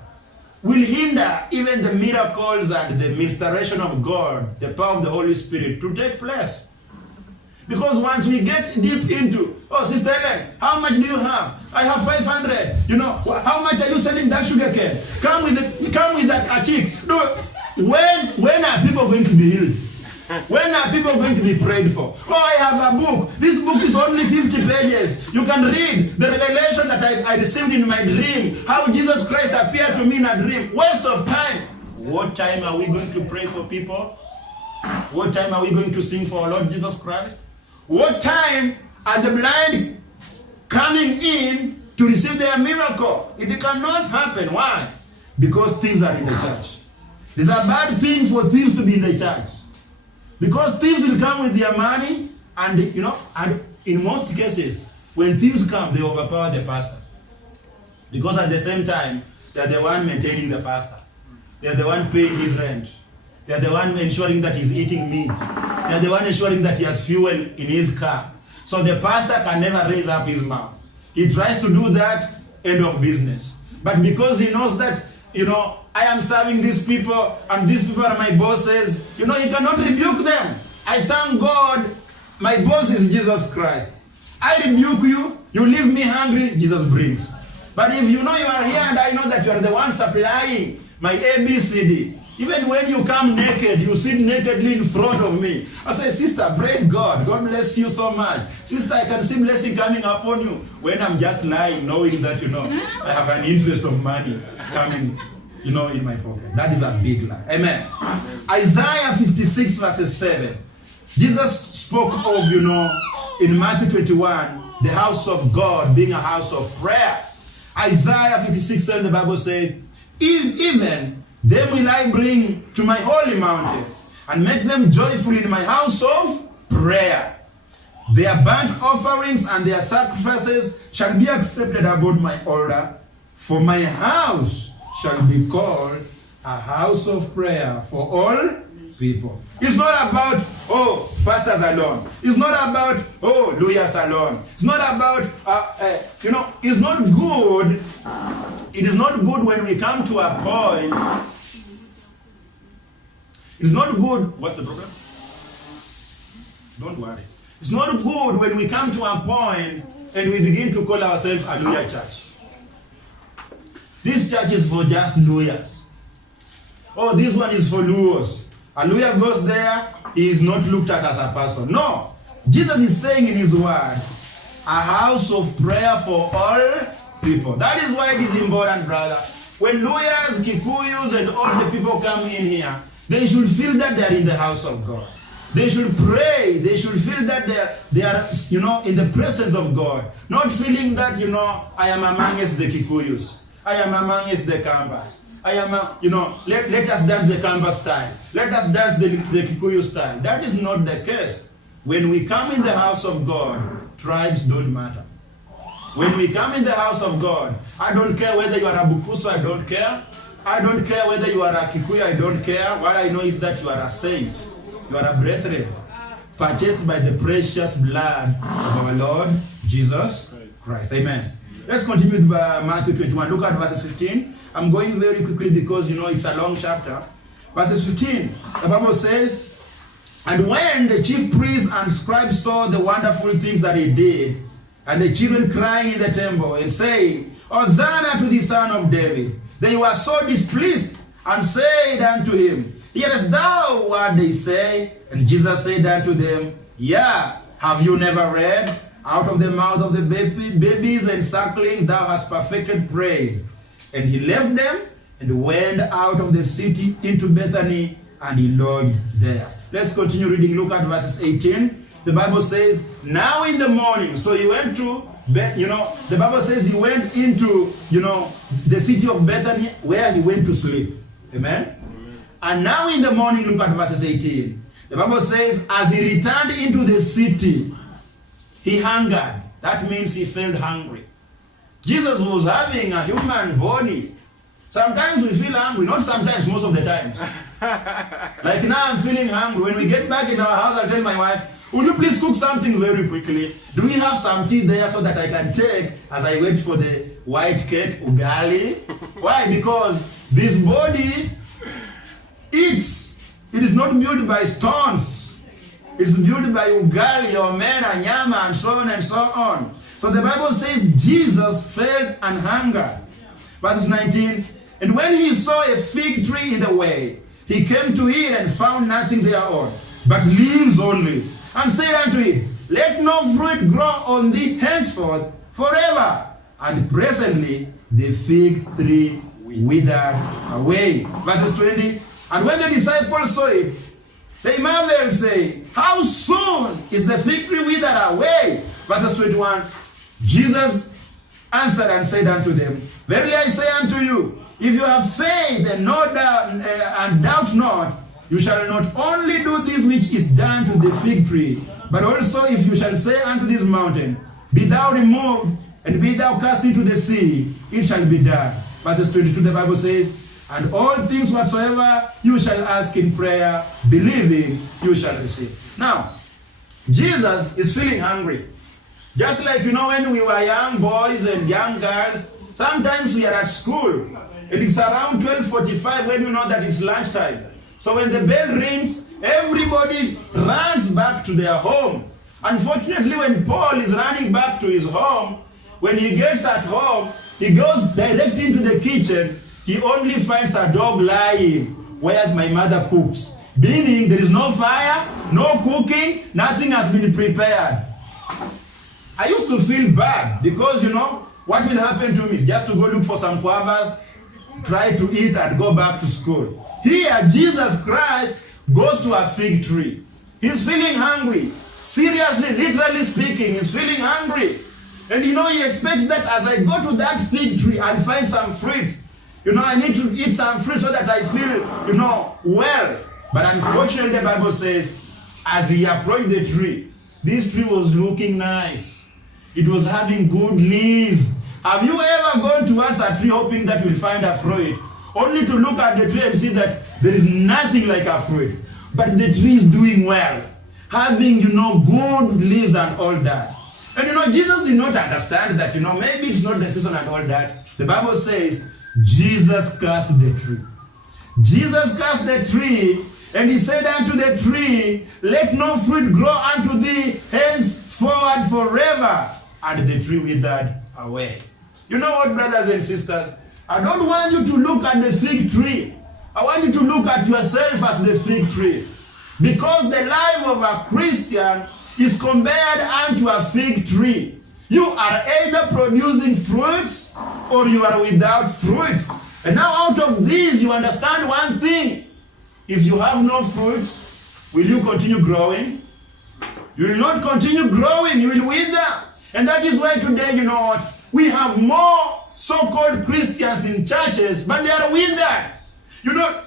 will hinder even the miracles and the ministration of God, the power of the Holy Spirit to take place. Because once we get deep into, oh, Sister Ellen, how much do you have? I have 500. How much are you selling that sugar cane? Come with that chick. No. When are people going to be healed? When are people going to be prayed for? Oh, I have a book. This book is only 50 pages. You can read the revelation that I received in my dream. How Jesus Christ appeared to me in a dream. Waste of time. What time are we going to pray for people? What time are we going to sing for our Lord Jesus Christ? What time are the blind coming in to receive their miracle? It cannot happen. Why? Because thieves are in the church. It's a bad thing for thieves to be in the church. Because thieves will come with their money and, and in most cases, when thieves come, they overpower the pastor. Because at the same time, they're the one maintaining the pastor. They're the one paying his rent. They're the one ensuring that he's eating meat. They're the one ensuring that he has fuel in his car. So the pastor can never raise up his mouth. He tries to do that, end of business. But because he knows that, I am serving these people and these people are my bosses, he cannot rebuke them. I thank God my boss is Jesus Christ. I rebuke you, you leave me hungry, Jesus brings. But if you are here and I know that you are the one supplying my ABCD, even when you come naked, you sit nakedly in front of me. I say, sister, praise God. God bless you so much. Sister, I can see blessing coming upon you. When I'm just lying, knowing that, I have an interest of money coming, in my pocket. That is a big lie. Amen. Isaiah 56 verses 7. Jesus spoke of, in Matthew 21, the house of God being a house of prayer. Isaiah 56, 7, the Bible says, even them will I bring to my holy mountain and make them joyful in my house of prayer. Their burnt offerings and their sacrifices shall be accepted about my altar, for my house shall be called a house of prayer for all people. It's not about, pastors alone. It's not about, lawyers alone. It's not about, it's not good. It is not good when we come to a point. It's not good. What's the problem? Don't worry. It's not good when we come to a point and we begin to call ourselves a lawyer church. This church is for just lawyers. Oh, this one is for lawyers. A lawyer goes there, he is not looked at as a person. No. Jesus is saying in his word a house of prayer for all people. That is why it is important, brother. When lawyers, Kikuyus, and all the people come in here, they should feel that they are in the house of God. They should pray. They should feel that they are, in the presence of God. Not feeling that, I am amongst the Kikuyus. I am amongst the Kambas. I am, let us dance the Kamba style. Let us dance the Kikuyu style. That is not the case. When we come in the house of God, tribes don't matter. When we come in the house of God, I don't care whether you are a Bukusu, I don't care. I don't care whether you are a Kikuyu, I don't care. What I know is that you are a saint. You are a brethren, purchased by the precious blood of our Lord Jesus Christ. Amen. Let's continue with Matthew 21. Look at verses 15. I'm going very quickly because, it's a long chapter. Verses 15, the Bible says, and when the chief priests and scribes saw the wonderful things that he did, and the children crying in the temple and saying, Hosanna to the Son of David, they were so displeased and said unto him, Hearest thou what they say? And Jesus said unto them, Yeah, have you never read? Out of the mouth of the babies and suckling thou hast perfected praise. And he left them and went out of the city into Bethany, and he lodged there. Let's continue reading. Look at verses 18. The Bible says, now in the morning, so he went to, the Bible says he went into, the city of Bethany where he went to sleep. Amen? And now in the morning, look at verses 18. The Bible says, as he returned into the city, he hungered. That means he felt hungry. Jesus was having a human body. Sometimes we feel hungry, not sometimes, most of the times. Like now I'm feeling hungry. When we get back in our house, I'll tell my wife, would you please cook something very quickly? Do we have some tea there so that I can take as I wait for the white cake, ugali? Why? Because this body eats. It is not built by stones. It's built by ugali, omena, nyama, and so on and so on. So the Bible says Jesus felt an hunger. Verse 19, and when he saw a fig tree in the way, he came to it and found nothing thereon, but leaves only, and said unto it, let no fruit grow on thee henceforth forever. And presently the fig tree withered away. Verses 20, and when the disciples saw it, they marveled, saying, how soon is the fig tree withered away? Verses 21, Jesus answered and said unto them, verily I say unto you, if you have faith and no doubt and doubt not, you shall not only do this which is done to the fig tree, but also if you shall say unto this mountain, be thou removed and be thou cast into the sea, it shall be done. Verses 22, the Bible says, and all things whatsoever you shall ask in prayer, believing, you shall receive. Now, Jesus is feeling hungry. Just like, when we were young boys and young girls, sometimes we are at school. And it's around 12:45 when you know that it's lunchtime. So when the bell rings, everybody runs back to their home. Unfortunately, when Paul is running back to his home, when he gets at home, he goes direct into the kitchen. He only finds a dog lying where my mother cooks. Meaning there is no fire, no cooking, nothing has been prepared. I used to feel bad because, what will happen to me is just to go look for some guavas, try to eat and go back to school. Here, Jesus Christ goes to a fig tree. He's feeling hungry. Seriously, literally speaking, he's feeling hungry. And he expects that as I go to that fig tree and find some fruits, I need to eat some fruit so that I feel, well. But unfortunately, the Bible says, as he approached the tree, this tree was looking nice. It was having good leaves. Have you ever gone towards a tree hoping that you'll find a fruit, only to look at the tree and see that there is nothing like a fruit? But the tree is doing well, having, good leaves and all that. And Jesus did not understand that, maybe it's not the season and all that. The Bible says, Jesus cursed the tree. Jesus cursed the tree, and he said unto the tree, let no fruit grow unto thee henceforward forever. And the tree withered away. You know what, brothers and sisters? I don't want you to look at the fig tree. I want you to look at yourself as the fig tree. Because the life of a Christian is compared unto a fig tree. You are either producing fruits or you are without fruits. And now out of this, you understand one thing. If you have no fruits, will you continue growing? You will not continue growing, you will wither. And that is why today, you know what? We have more so-called Christians in churches, but they are withered. You know,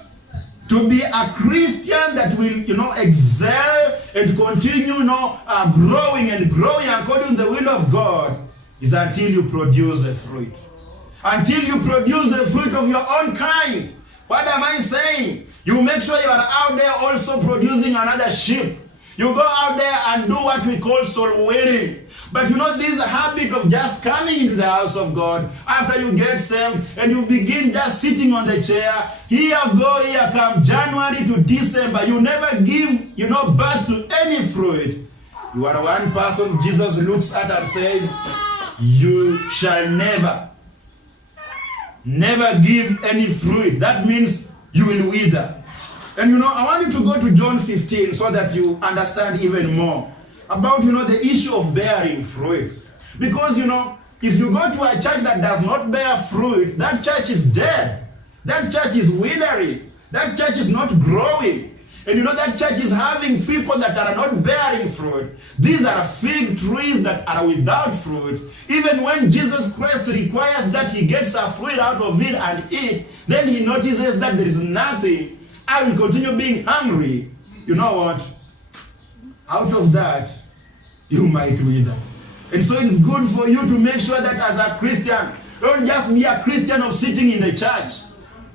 to be a Christian that will, you know, excel and continue, you know, growing and growing according to the will of God is until you produce a fruit. Until you produce a fruit of your own kind. What am I saying? You make sure you are out there also producing another sheep. You go out there and do what we call soul winning. But you know, this habit of just coming into the house of God after you get saved and you begin just sitting on the chair, here come January to December, you never give, you know, birth to any fruit. You are one person Jesus looks at and says, you shall never give any fruit. That means you will wither. And you know, I want you to go to John 15 so that you understand even more about, you know, the issue of bearing fruit. Because, you know, if you go to a church that does not bear fruit, that church is dead. That church is withering. That church is not growing. And you know, that church is having people that are not bearing fruit. These are fig trees that are without fruit. Even when Jesus Christ requires that he gets a fruit out of it and eat, then he notices that there is nothing. I will continue being hungry. You know what? Out of that, you might wither. And so it is good for you to make sure that as a Christian, don't just be a Christian of sitting in the church.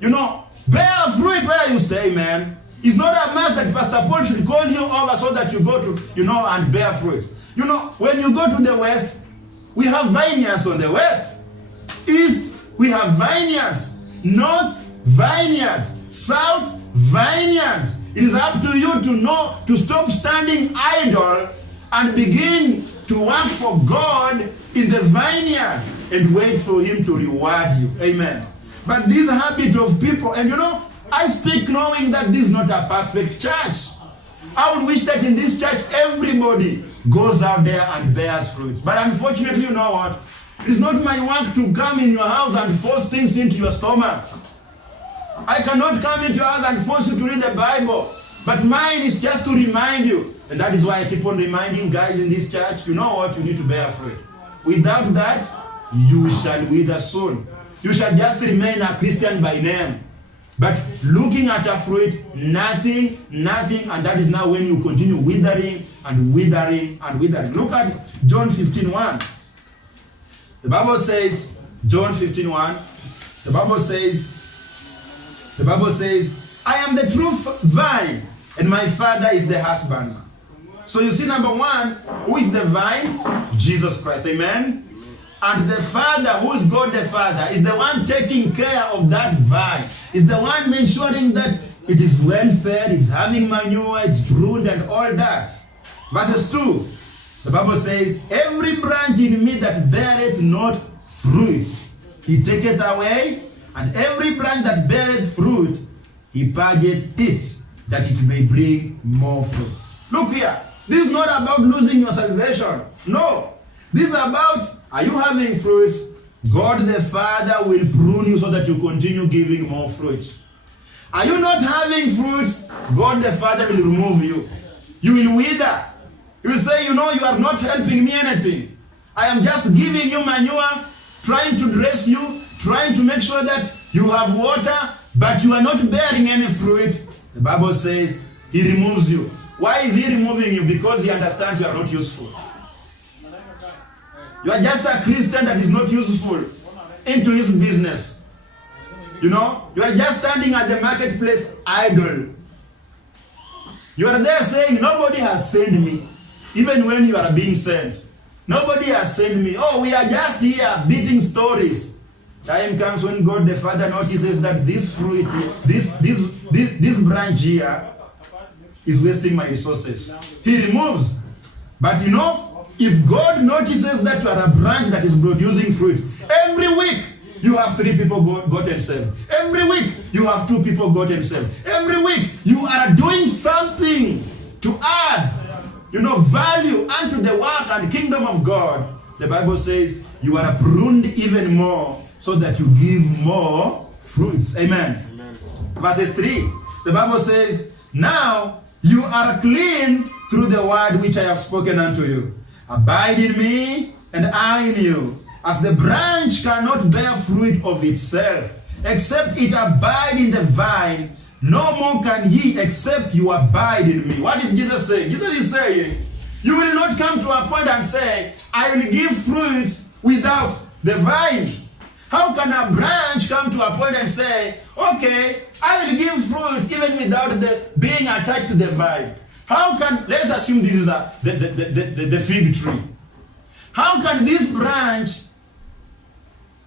You know, bear fruit where you stay, man. It's not a must that Pastor Paul should call you over so that you go to, you know, and bear fruit. You know, when you go to the west, we have vineyards on the west. East, we have vineyards. North, vineyards. South, vineyards. It is up to you to know, to stop standing idle and begin to work for God in the vineyard and wait for him to reward you. Amen. But this habit of people, and you know, I speak knowing that this is not a perfect church. I would wish that in this church, everybody goes out there and bears fruit. But unfortunately, you know what? It is not my work to come in your house and force things into your stomach. I cannot come into your house and force you to read the Bible. But mine is just to remind you. And that is why I keep on reminding guys in this church, you know what? You need to bear fruit. Without that, you shall wither soon. You shall just remain a Christian by name. But looking at a fruit, nothing, and that is now when you continue withering and withering and withering. Look at John 15:1. The Bible says, John 15:1, the Bible says, I am the true vine, and my Father is the husbandman. So you see, number one, who is the vine? Jesus Christ, amen? And the Father, who is God the Father, is the one taking care of that vine. Is the one ensuring that it is well fed, it's having manure, it's pruned and all that. Verses 2, the Bible says, every branch in me that beareth not fruit, he taketh away, and every branch that beareth fruit, he purgeth it, that it may bring more fruit. Look here, this is not about losing your salvation. No, this is about, are you having fruits? God the Father will prune you so that you continue giving more fruits. Are you not having fruits? God the Father will remove you. You will wither. You will say, you know, you are not helping me anything. I am just giving you manure, trying to dress you, trying to make sure that you have water, but you are not bearing any fruit. The Bible says he removes you. Why is he removing you? Because he understands you are not useful. You are just a Christian that is not useful into his business. You know, you are just standing at the marketplace idle. You are there saying, nobody has sent me. Even when you are being sent. Nobody has sent me. Oh, we are just here beating stories. Time comes when God the Father notices that this fruit, this branch here is wasting my resources. He removes. But you know, if God notices that you are a branch that is producing fruit, every week you have 3 people gotten saved. Every week you have 2 people gotten saved. Every week you are doing something to add, you know, value unto the work and kingdom of God. the Bible says, you are pruned even more so that you give more fruits. Amen. Amen. Verses 3, the Bible says, now you are clean through the word which I have spoken unto you. Abide in me, and I in you. As the branch cannot bear fruit of itself, except it abide in the vine, no more can ye except you abide in me. What is Jesus saying? Jesus is saying, you will not come to a point and say, I will give fruits without the vine. How can a branch come to a point and say, okay, I will give fruits even without the being attached to the vine? How can, let's assume this is the fig tree. How can this branch,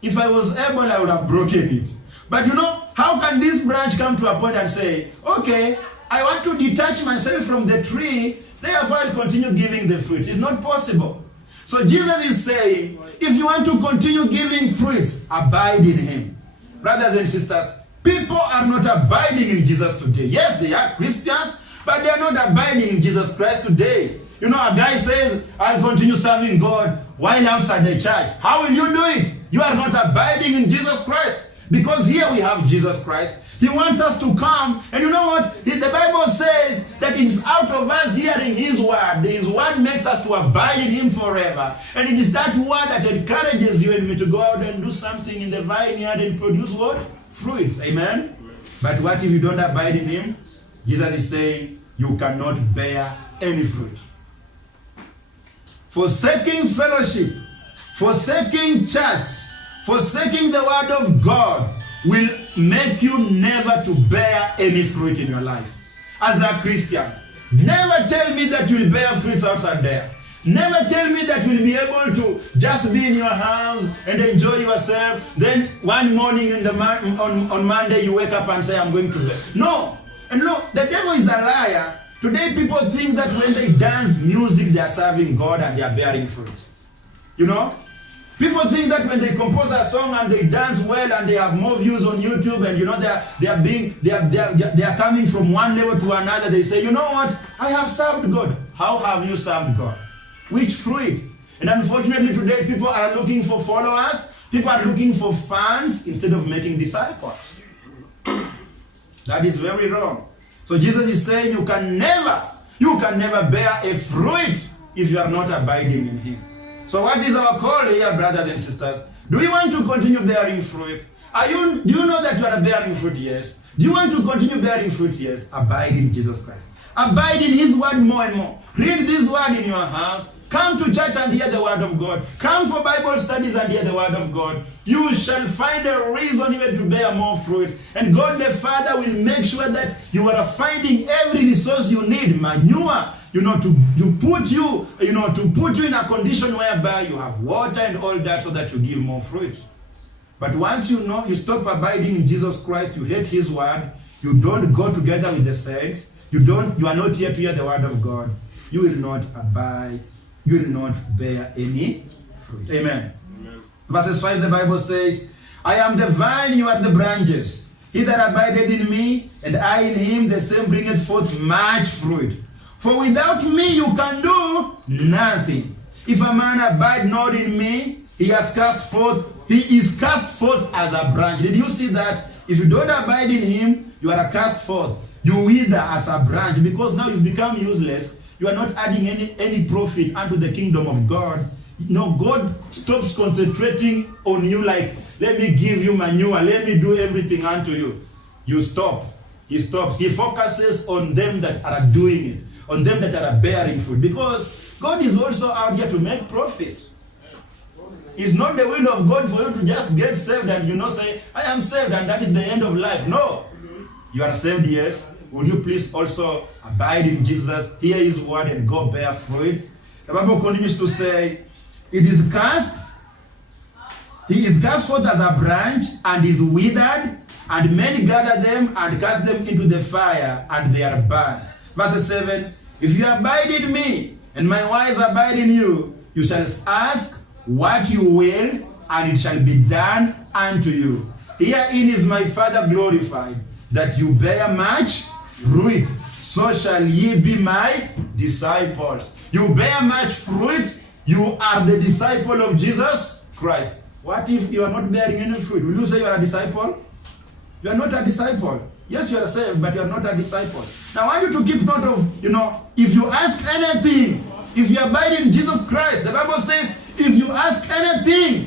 if I was able, I would have broken it. But you know, how can this branch come to a point and say, okay, I want to detach myself from the tree, therefore I'll continue giving the fruit? It's not possible. So Jesus is saying, if you want to continue giving fruits, abide in him. Brothers and sisters, people are not abiding in Jesus today. Yes, they are Christians, but they are not abiding in Jesus Christ today. You know, a guy says, I'll continue serving God while outside the church. How will you do it? You are not abiding in Jesus Christ. Because here we have Jesus Christ. He wants us to come. And you know what? The Bible says that it's out of us hearing his word. His word makes us to abide in him forever. And it is that word that encourages you and me to go out and do something in the vineyard and produce what? Fruits. Amen? But what if you don't abide in him? Jesus is saying you cannot bear any fruit. Forsaking fellowship, forsaking church, forsaking the word of God will make you never to bear any fruit in your life. As a Christian, never tell me that you will bear fruits outside there. Never tell me that you will be able to just be in your house and enjoy yourself. Then one morning in the on Monday you wake up and say, I'm going to bear. No. And no, the devil is a liar. Today people think that when they dance music, they are serving God and they are bearing fruit. You know? People think that when they compose a song and they dance well and they have more views on YouTube and you know they are coming from one level to another, they say, you know what? I have served God. How have you served God? Which fruit? And unfortunately today people are looking for followers. People are looking for fans instead of making disciples. That is very wrong. So Jesus is saying you can never bear a fruit if you are not abiding in him. So what is our call here, brothers and sisters? Do we want to continue bearing fruit? Do you know that you are bearing fruit? Yes. Do you want to continue bearing fruit? Yes. Abide in Jesus Christ. Abide in his word more and more. Read this word in your house. Come to church and hear the word of God. Come for Bible studies and hear the word of God. You shall find a reason even to bear more fruit. And God the Father will make sure that you are finding every resource you need, manure, to put you in a condition whereby you have water and all that so that you give more fruits. But once you stop abiding in Jesus Christ, you hate his word, you don't go together with the saints, you are not here to hear the word of God, you will not abide, you will not bear any fruit. Amen. Amen. Verses 5, the Bible says, I am the vine, you are the branches. He that abideth in me, and I in him, the same bringeth forth much fruit. For without me you can do nothing. If a man abide not in me, he is cast forth as a branch. Did you see that? If you don't abide in him, you are cast forth. You wither as a branch because now you've become useless. You are not adding any profit unto the kingdom of God. No, God stops concentrating on you like, let me give you manure, let me do everything unto you. You stop. He stops. He focuses on them that are doing it, on them that are bearing fruit. Because God is also out here to make profit. It's not the will of God for you to just get saved and say, I am saved and that is the end of life. No. You are saved, yes. Will you please also abide in Jesus, hear his word and go bear fruit? The Bible continues to say, he is cast forth as a branch and is withered, and men gather them and cast them into the fire, and they are burned. Verse 7, if you abide in me, and my words abide in you, you shall ask what you will, and it shall be done unto you. Herein is my Father glorified, that you bear much fruit, so shall ye be my disciples. You bear much fruit, you are the disciple of Jesus Christ. What if you are not bearing any fruit? Will you say you are a disciple? You are not a disciple. Yes, you are saved, but you are not a disciple. Now, I want you to keep note of, if you ask anything, if you abide in Jesus Christ, the Bible says, if you ask anything,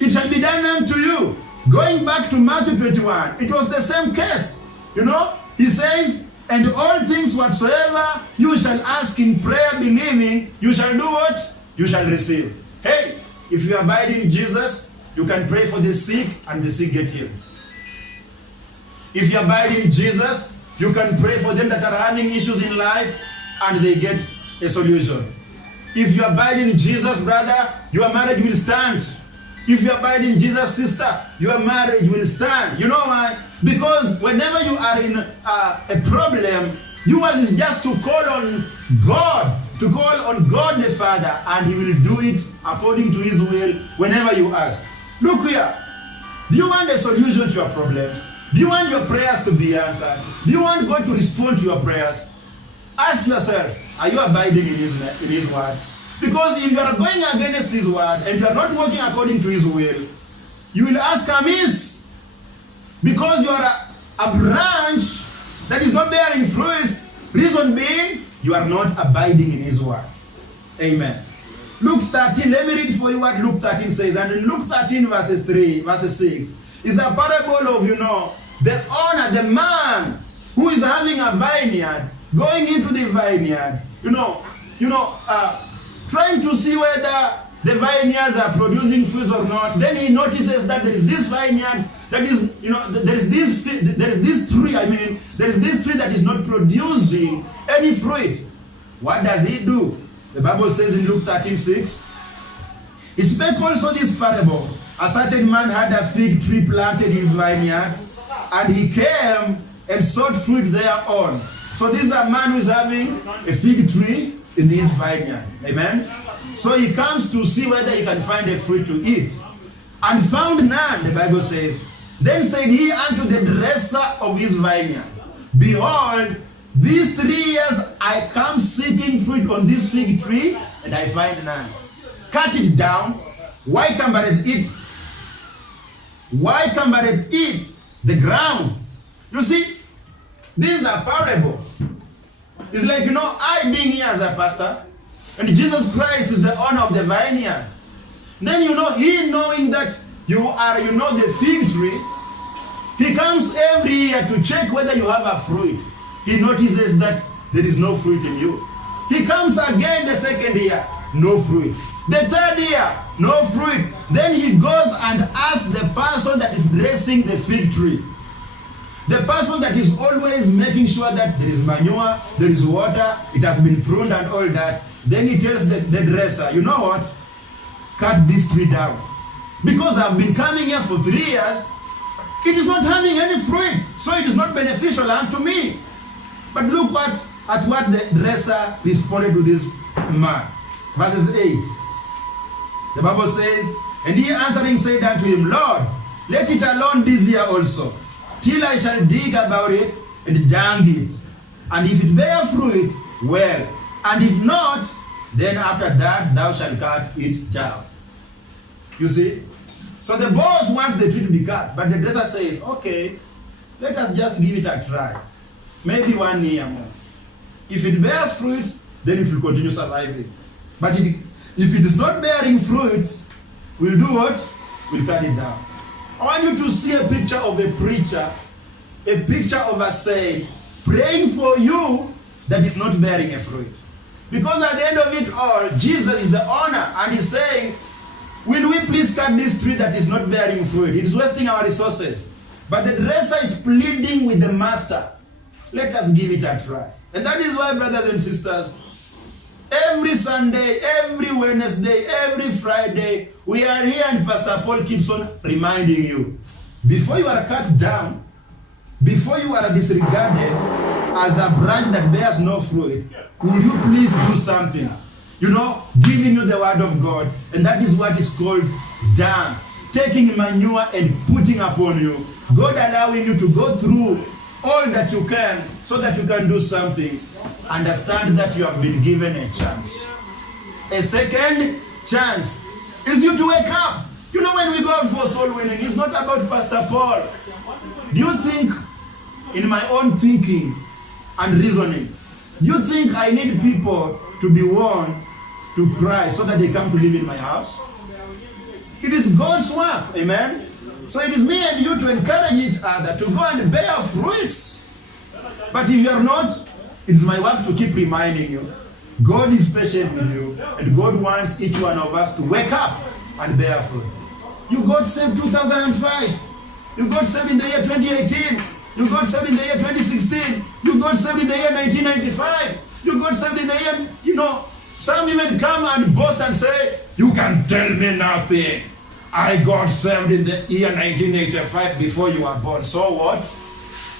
it shall be done unto you. Going back to Matthew 21, it was the same case. He says, and all things whatsoever you shall ask in prayer, believing, you shall do what? You shall receive. Hey, if you abide in Jesus, you can pray for the sick and the sick get healed. If you abide in Jesus, you can pray for them that are having issues in life and they get a solution. If you abide in Jesus, brother, your marriage will stand. If you abide in Jesus, sister, your marriage will stand. You know why? Because whenever you are in a problem, yours is just to call on God, the Father, and He will do it according to His will whenever you ask. Look here. Do you want a solution to your problems? Do you want your prayers to be answered? Do you want God to respond to your prayers? Ask yourself, are you abiding in His word? Because if you are going against His word and you are not working according to His will, you will ask amiss. Because you are a branch that is not bearing fruit. Reason being, you are not abiding in His word. Amen. Luke 13, let me read for you what Luke 13 says. And in Luke 13 verses 6, is a parable of, the owner, the man who is having a vineyard, going into the vineyard, trying to see whether the vineyards are producing fruits or not. Then he notices that there is this vineyard that is, there is this tree that is not producing any fruit. What does he do? The Bible says in Luke 13:6, he spake also this parable. A certain man had a fig tree planted in his vineyard, and he came and sought fruit thereon. So this is a man who is having a fig tree in his vineyard. Amen? So he comes to see whether he can find a fruit to eat. And found none, the Bible says. Then said he unto the dresser of his vineyard, behold, these 3 years I come seeking fruit on this fig tree, and I find none. Cut it down. Why cumbereth it? Why cumbereth it the ground? You see, this is a parable. It's like, I being here as a pastor, and Jesus Christ is the owner of the vineyard. Then, he knowing that you are, the fig tree, he comes every year to check whether you have a fruit. He notices that there is no fruit in you. He comes again the second year, no fruit. The third year, no fruit. Then he goes and asks the person that is dressing the fig tree. The person that is always making sure that there is manure, there is water, it has been pruned and all that. Then he tells the dresser, you know what? Cut this tree down. Because I've been coming here for 3 years, it is not having any fruit. So it is not beneficial unto me. But look at what the dresser responded to this man. Verses 8. The Bible says, and he answering said unto him, Lord, let it alone this year also, till I shall dig about it and dung it. And if it bear fruit, well. And if not, then after that thou shalt cut it down. You see? So the boss wants the tree to be cut, but the dresser says, okay, let us just give it a try. Maybe 1 year more. If it bears fruits, then it will continue surviving. But if it is not bearing fruits, we'll do what? We'll cut it down. I want you to see a picture of a preacher, a picture of a saint, praying for you that is not bearing a fruit. Because at the end of it all, Jesus is the owner, and he's saying, will we please cut this tree that is not bearing fruit? It is wasting our resources. But the dresser is pleading with the master. Let us give it a try. And that is why, brothers and sisters, every Sunday, every Wednesday, every Friday, we are here and Pastor Paul keeps on reminding you, before you are cut down, before you are disregarded as a branch that bears no fruit, will you please do something? Giving you the word of God. And that is what is called dung. Taking manure and putting upon you. God allowing you to go through all that you can so that you can do something. Understand that you have been given a chance. a second chance. It's you to wake up. You know, when we go out for soul winning, it's not about Pastor Paul. Do you think, in my own thinking and reasoning, do you think I need people to be won to Christ so that they come to live in my house? It is God's work, amen? So it is me and you to encourage each other to go and bear fruits. But if you are not, it is my work to keep reminding you. God is patient with you, and God wants each one of us to wake up and bear fruit. You got saved 2005. You got saved in the year 2018. You got saved in the year 2016. You got saved in the year 1995. You got saved in the year, some even come and boast and say, you can tell me nothing. I got saved in the year 1985 before you were born. So what?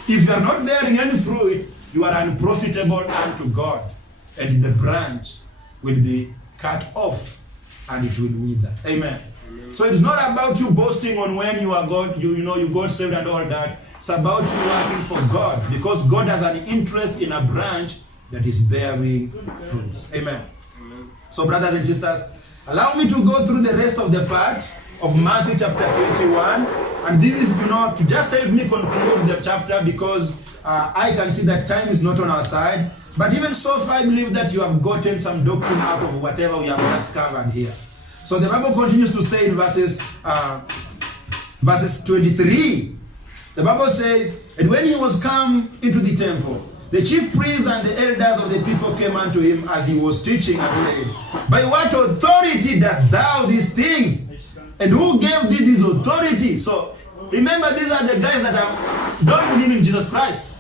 If you are not bearing any fruit, you are unprofitable unto God. And the branch will be cut off and it will wither. Amen. So it's not about you boasting on when you are God, you got saved and all that. It's about you working for God, because God has an interest in a branch that is bearing fruits. Amen. So brothers and sisters, allow me to go through the rest of the part of Matthew chapter 21. And this is, to just help me conclude the chapter, because I can see that time is not on our side. But even so far, I believe that you have gotten some doctrine out of whatever we have just covered here. So the Bible continues to say in verses 23, the Bible says, and when he was come into the temple, the chief priests and the elders of the people came unto him as he was teaching and said, by what authority dost thou these things? And who gave thee this authority? So remember, these are the guys that don't believe in Jesus Christ.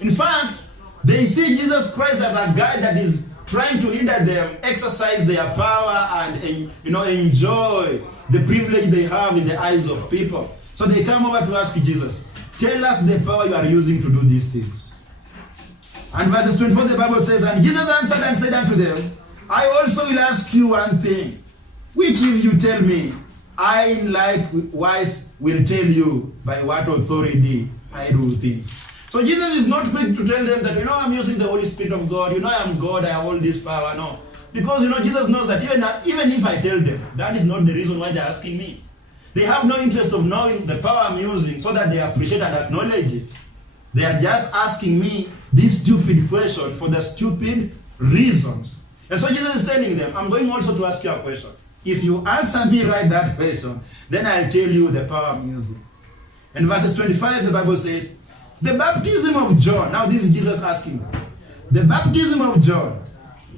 In fact, they see Jesus Christ as a guy that is trying to hinder them exercise their power and enjoy the privilege they have in the eyes of people. So they come over to ask Jesus, tell us the power you are using to do these things. And verses 24, the Bible says, and Jesus answered and said unto them, I also will ask you one thing, which if you tell me, I likewise will tell you by what authority I do things. So Jesus is not quick to tell them that, I'm using the Holy Spirit of God, I am God, I have all this power. No. Because, Jesus knows that even if I tell them, that is not the reason why they're asking me. They have no interest of knowing the power I'm using so that they appreciate and acknowledge it. They are just asking me this stupid question for the stupid reasons. And so Jesus is telling them, I'm going also to ask you a question. If you answer me right that question, then I'll tell you the power I'm using. In verses 25, the Bible says, the baptism of John. Now this is Jesus asking them. The baptism of John,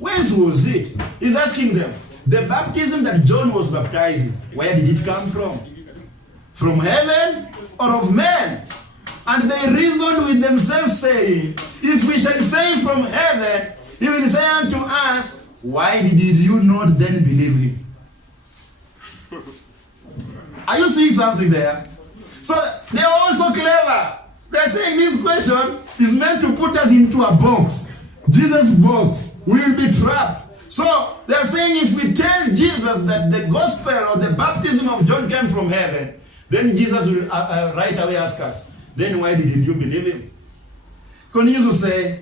whence was it? He's asking them. The baptism that John was baptizing, where did it come from? From heaven or of men? And they reasoned with themselves, saying, if we shall say from heaven, he will say unto us, why did you not then believe him? Are you seeing something there? So they are also clever. They're saying this question is meant to put us into a box. Jesus' box. We will be trapped. So they're saying if we tell Jesus that the gospel or the baptism of John came from heaven, then Jesus will right away ask us, then why didn't you believe him? Continues to say,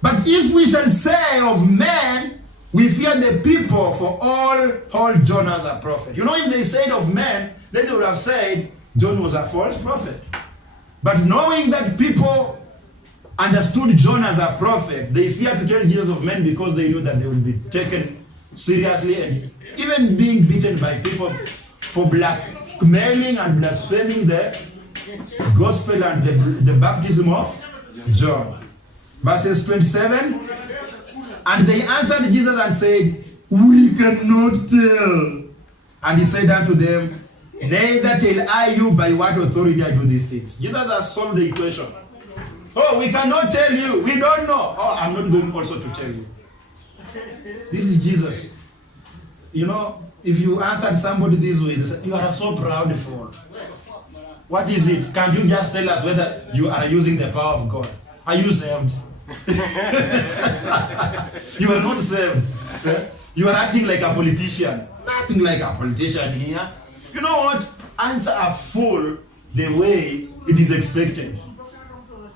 but if we shall say of men, we fear the people, for all John as a prophet. If they said of men, then they would have said John was a false prophet. But knowing that people understood John as a prophet, they feared to tell Jesus of men because they knew that they would be taken seriously and even being beaten by people for blackmailing and blaspheming the gospel and the baptism of John. Verses 27, and they answered Jesus and said, we cannot tell. And he said unto them, neither tell I you by what authority I do these things. Jesus has solved the equation. Oh, we cannot tell you. We don't know. Oh, I'm not going also to tell you. This is Jesus. If you answered somebody this way, they say, you are so proud for. What is it? Can't you just tell us whether you are using the power of God? Are you saved? You are not saved. You are acting like a politician. Nothing like a politician here. You know what? Answer a fool the way it is expected.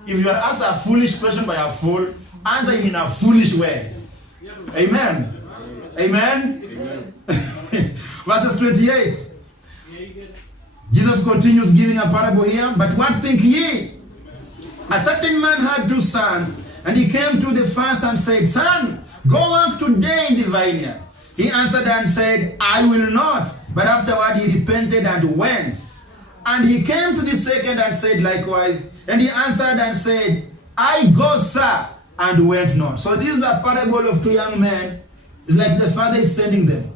If you are asked a foolish question by a fool, answer it in a foolish way. Amen. Amen? Verses 28. Jesus continues giving a parable here. But what think ye? A certain man had 2 sons, and he came to the first and said, Son, go up today in the vineyard. He answered and said, I will not. But afterward he repented and went. And he came to the second and said likewise. And he answered and said, I go, sir, and went not. So this is a parable of 2 young men. It's like the father is sending them.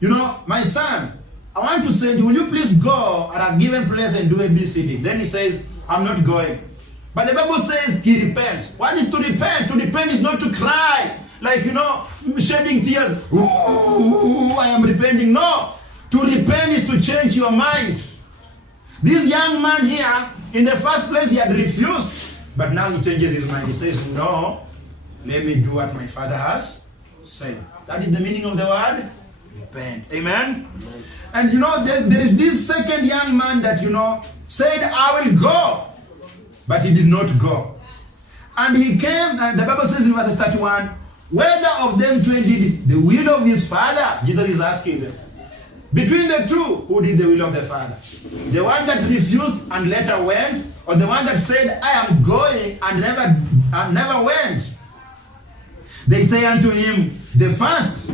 You know, my son, I want to send you. Will you please go at a given place and do a babysitting? Then he says, I'm not going. But the Bible says he repents. What is to repent? To repent is not to cry. Like, you know, shedding tears. Ooh, I am repenting. No. To repent is to change your mind. This young man here, in the first place, he had refused. But now he changes his mind. He says, no, let me do what my father has said. That is the meaning of the word repent. Amen? Amen. And you know, there is this second young man that, you know, said, I will go. But he did not go. And he came, and the Bible says in verse 31, whether of them two did the will of his father? Jesus is asking them. Between the two, who did the will of the father? The one that refused and later went, or the one that said, I am going and never went? They say unto him, the first.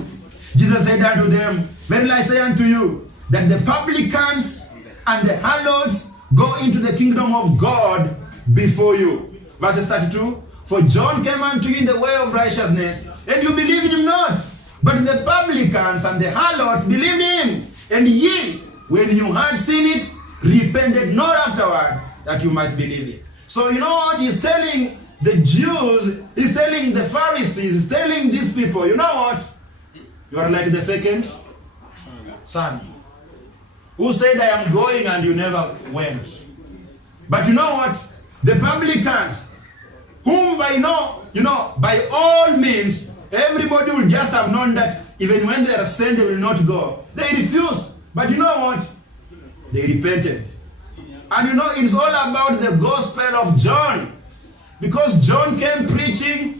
Jesus said unto them, verily I say unto you, that the publicans and the harlots go into the kingdom of God before you. Verse 32, for John came unto you in the way of righteousness, and you believed him not. But the publicans and the harlots believed him. And ye, when you had seen it, repented not afterward, that you might believe it. So you know what he's telling the Jews, he's telling the Pharisees, he's telling these people, you know what? You are like the second son, who said, I am going, and you never went. But you know what? The publicans, whom by all means, everybody will just have known that even when they are sent, they will not go. They refused. But you know what? They repented. And you know, it's all about the gospel of John. Because John came preaching,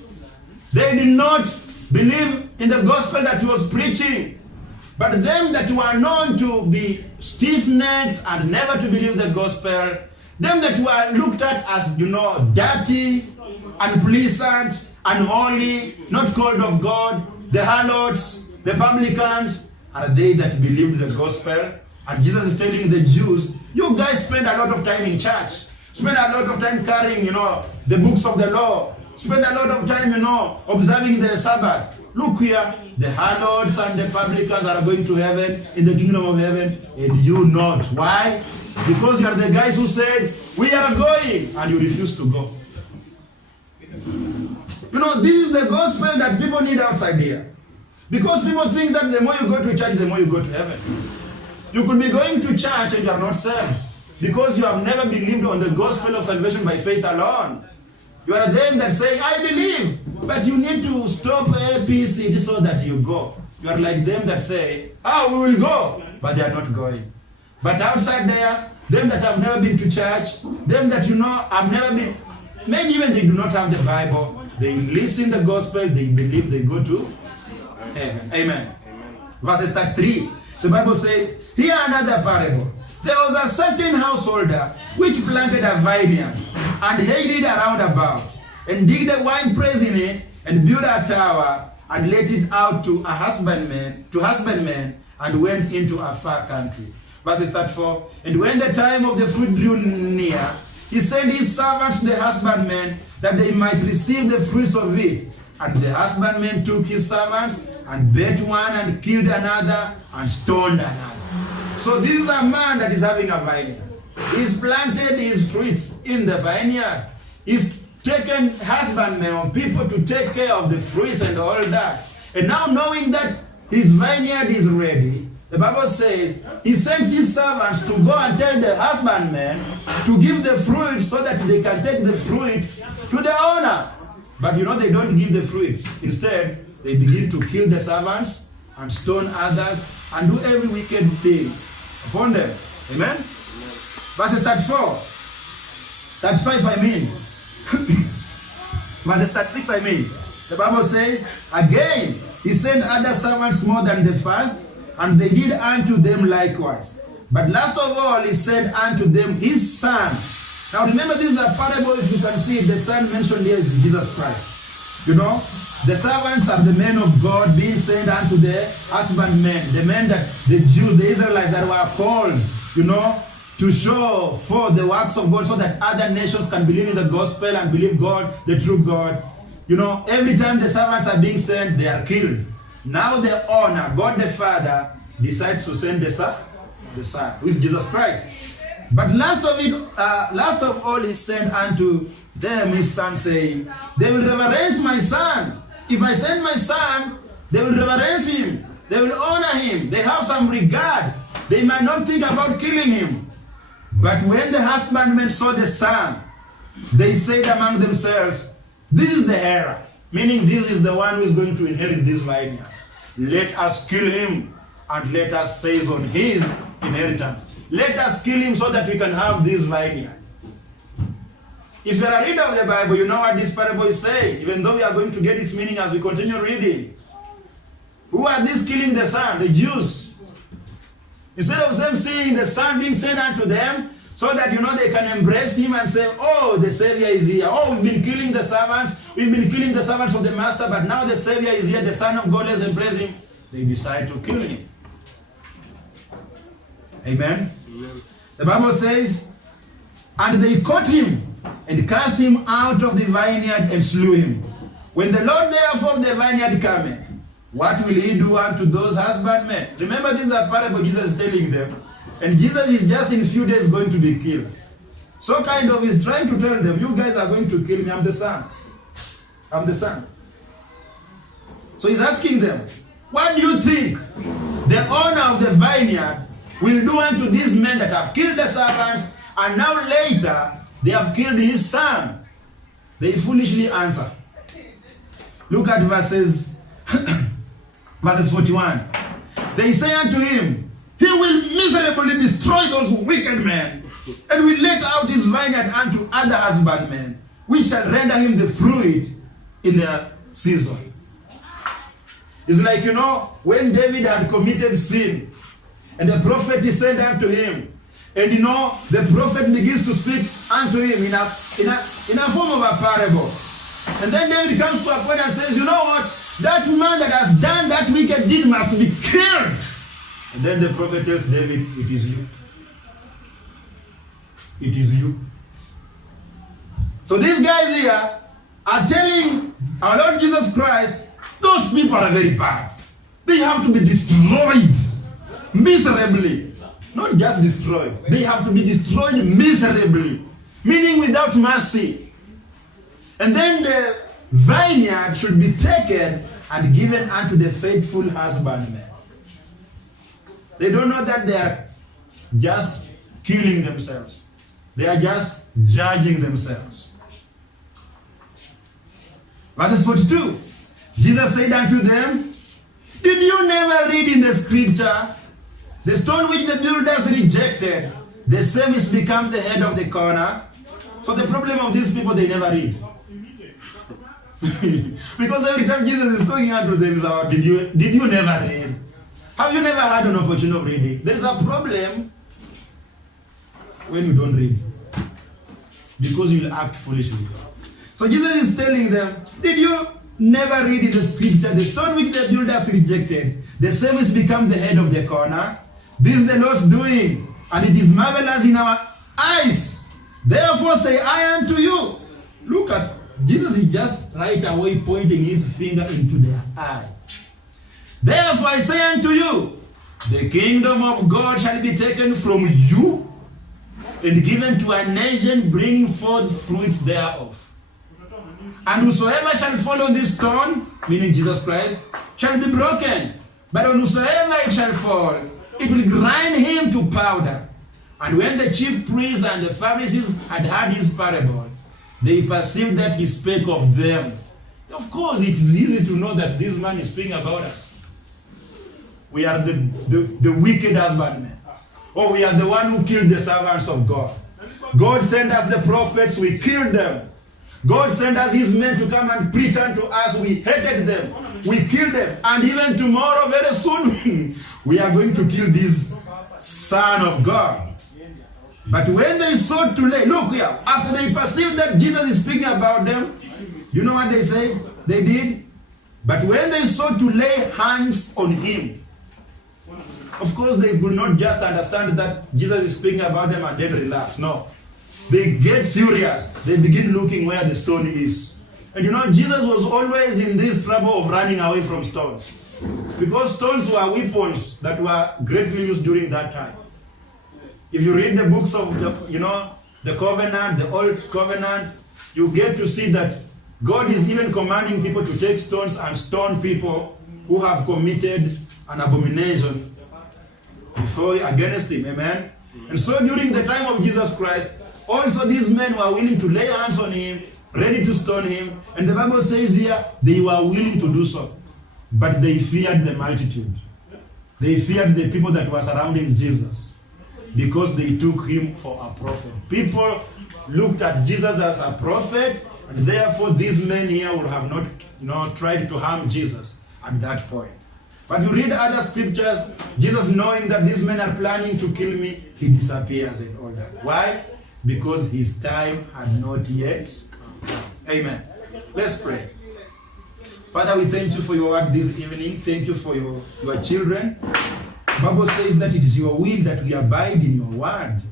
they did not believe in the gospel that he was preaching. But them that were known to be stiff-necked and never to believe the gospel, them that were looked at as, you know, dirty, unpleasant, unholy, not called of God, the harlots, the publicans, are they that believed the gospel. And Jesus is telling the Jews, you guys spend a lot of time in church, spend a lot of time carrying, you know, the books of the law, spend a lot of time, you know, observing the Sabbath. Look here, the harlots and the publicans are going to heaven, in the kingdom of heaven, and you not. Why? Because you are the guys who said, we are going, and you refuse to go. You know, this is the gospel that people need outside here. Because people think that the more you go to church, the more you go to heaven. You could be going to church and you are not saved. Because you have never believed on the gospel of salvation by faith alone. You are them that say, I believe. But you need to stop APC so that you go. You are like them that say, we will go. But they are not going. But outside there, them that have never been to church, them that you know have never been, maybe even they do not have the Bible, they listen the gospel, they believe, they go to heaven. Amen. Verses 3, the Bible says, here another parable. There was a certain householder which planted a vineyard and hayed it around about, and digged a winepress in it, and built a tower, and let it out to husbandmen, and went into a far country. Verses 34, and when the time of the fruit drew near, he sent his servants to the husbandmen, that they might receive the fruits of it. And the husbandman took his servants, and beat one, and killed another, and stoned another. So this is a man that is having a vineyard. He's planted his fruits in the vineyard. He's taken husbandmen or people to take care of the fruits and all that. And now knowing that his vineyard is ready, the Bible says he sends his servants to go and tell the husbandmen to give the fruit so that they can take the fruit to the owner. But you know, they don't give the fruit. Instead, they begin to kill the servants and stone others and do every wicked thing upon them. Amen? Verses 34. 35, I mean. Verses 36, I mean. The Bible says, again, he sent other servants more than the first, and they did unto them likewise. But last of all, he sent unto them his son. Now remember, this is a parable. If you can see, the son mentioned here is Jesus Christ. You know, the servants are the men of God being sent unto the husbandmen, the men that the Jews, the Israelites that were called, you know, to show for the works of God so that other nations can believe in the gospel and believe God, the true God. You know, every time the servants are being sent, they are killed. Now the owner, God the Father, decides to send the Son, who is Jesus Christ. But last of all, he sent unto them his son, saying, they will reverence my son. If I send my son, they will reverence him. They will honor him. They have some regard. They might not think about killing him. But when the husbandmen saw the son, they said among themselves, this is the heir, meaning this is the one who is going to inherit this vineyard. Let us kill him and let us seize on his inheritance. Let us kill him so that we can have this vineyard. If you are a reader of the Bible, you know what this parable is saying, even though we are going to get its meaning as we continue reading. Who are these killing the son? The Jews. Instead of them seeing the son being sent unto them, so that, you know, they can embrace him and say, oh, the Savior is here. Oh, we've been killing the servants. We've been killing the servants of the master, but now the Savior is here. The Son of God has embraced him. They decide to kill him. Amen? Amen. The Bible says, and they caught him and cast him out of the vineyard and slew him. When the Lord therefore of the vineyard cometh, what will he do unto those husbandmen? Remember, this is a parable Jesus is telling them. And Jesus is just in a few days going to be killed. So kind of he's trying to tell them, you guys are going to kill me. I'm the son. I'm the son. So he's asking them, what do you think the owner of the vineyard will do unto these men that have killed the servants, and now later they have killed his son? They foolishly answer. Look at verses 41. They say unto him, he will miserably destroy those wicked men, and will let out this vineyard unto other husbandmen, which shall render him the fruit in their season. It's like, you know, when David had committed sin, and the prophet is sent unto him, and, you know, the prophet begins to speak unto him in a form of a parable. And then David comes to a point and says, you know what? That man that has done that wicked deed must be killed. And then the prophet tells David, it is you. It is you. So these guys here are telling our Lord Jesus Christ, those people are very bad. They have to be destroyed miserably. Not just destroyed. They have to be destroyed miserably. Meaning without mercy. And then the vineyard should be taken and given unto the faithful husbandman. They don't know that they are just killing themselves. They are just judging themselves. Verses 42. Jesus said unto them, did you never read in the scripture, the stone which the builders rejected, the same is become the head of the corner? So the problem of these people, they never read. Because every time Jesus is talking unto them is about, did you never read? Have you never had an opportunity of reading? There is a problem when you don't read, because you will act foolishly. So Jesus is telling them, did you never read in the scripture, the stone which the builders rejected, the same is become the head of the corner? This is the Lord's doing, and it is marvelous in our eyes. Therefore say I unto you. Look at, Jesus is just right away pointing his finger into their eye. Therefore I say unto you, the kingdom of God shall be taken from you and given to a nation bringing forth fruits thereof. And whosoever shall fall on this stone, meaning Jesus Christ, shall be broken. But on whosoever it shall fall, it will grind him to powder. And when the chief priests and the Pharisees had heard his parable, they perceived that he spake of them. Of course, it is easy to know that this man is speaking about us. We are the wicked husbandmen. Or we are the one who killed the servants of God. God sent us the prophets, we killed them. God sent us his men to come and preach unto us. We hated them. We killed them. And even tomorrow, very soon, we are going to kill this Son of God. But when they sought to lay, look here, after they perceived that Jesus is speaking about them, you know what they said? They did? But when they sought to lay hands on him, of course they could not just understand that Jesus is speaking about them and then relax. No. They get furious. They begin looking where the stone is. And you know, Jesus was always in this trouble of running away from stones. Because stones were weapons that were greatly used during that time. If you read the books of the covenant, the old covenant, you get to see that God is even commanding people to take stones and stone people who have committed an abomination against him. Amen. And so during the time of Jesus Christ, also these men were willing to lay hands on him, ready to stone him. And the Bible says here, they were willing to do so. But they feared the multitude. They feared the people that were surrounding Jesus, because they took him for a prophet. People looked at Jesus as a prophet, and therefore these men here would have not tried to harm Jesus at that point. But you read other scriptures, Jesus, knowing that these men are planning to kill me, he disappears and all that. Why? Because his time had not yet come. Amen. Let's pray. Father, we thank you for your word this evening. Thank you for your children. The Bible says that it is your will that we abide in your word.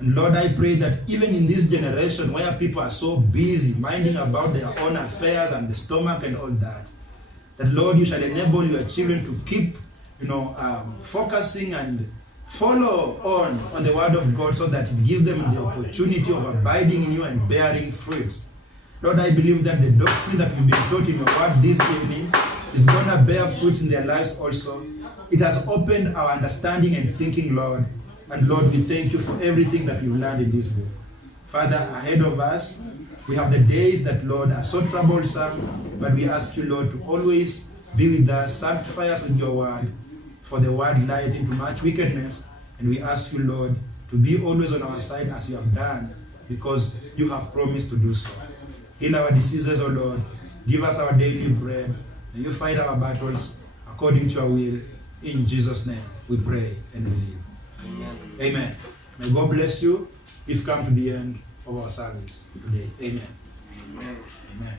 And Lord, I pray that even in this generation where people are so busy minding about their own affairs and the stomach and all that, that Lord, you shall enable your children to keep, focusing and follow on the word of God, so that it gives them the opportunity of abiding in you and bearing fruits. Lord, I believe that the doctrine that we've been taught in your word this evening is going to bear fruits in their lives also. It has opened our understanding and thinking, Lord. And Lord, we thank you for everything that we've learned in this book. Father, ahead of us, we have the days that, Lord, are so troublesome, but we ask you, Lord, to always be with us, sanctify us with your word, for the word lieth into much wickedness. And we ask you, Lord, to be always on our side as you have done, because you have promised to do so. Heal our diseases, O Lord. Give us our daily bread. And you fight our battles according to your will. In Jesus' name, we pray and believe. Amen. Amen. May God bless you. We've come to the end of our service today. Amen. Amen. Amen.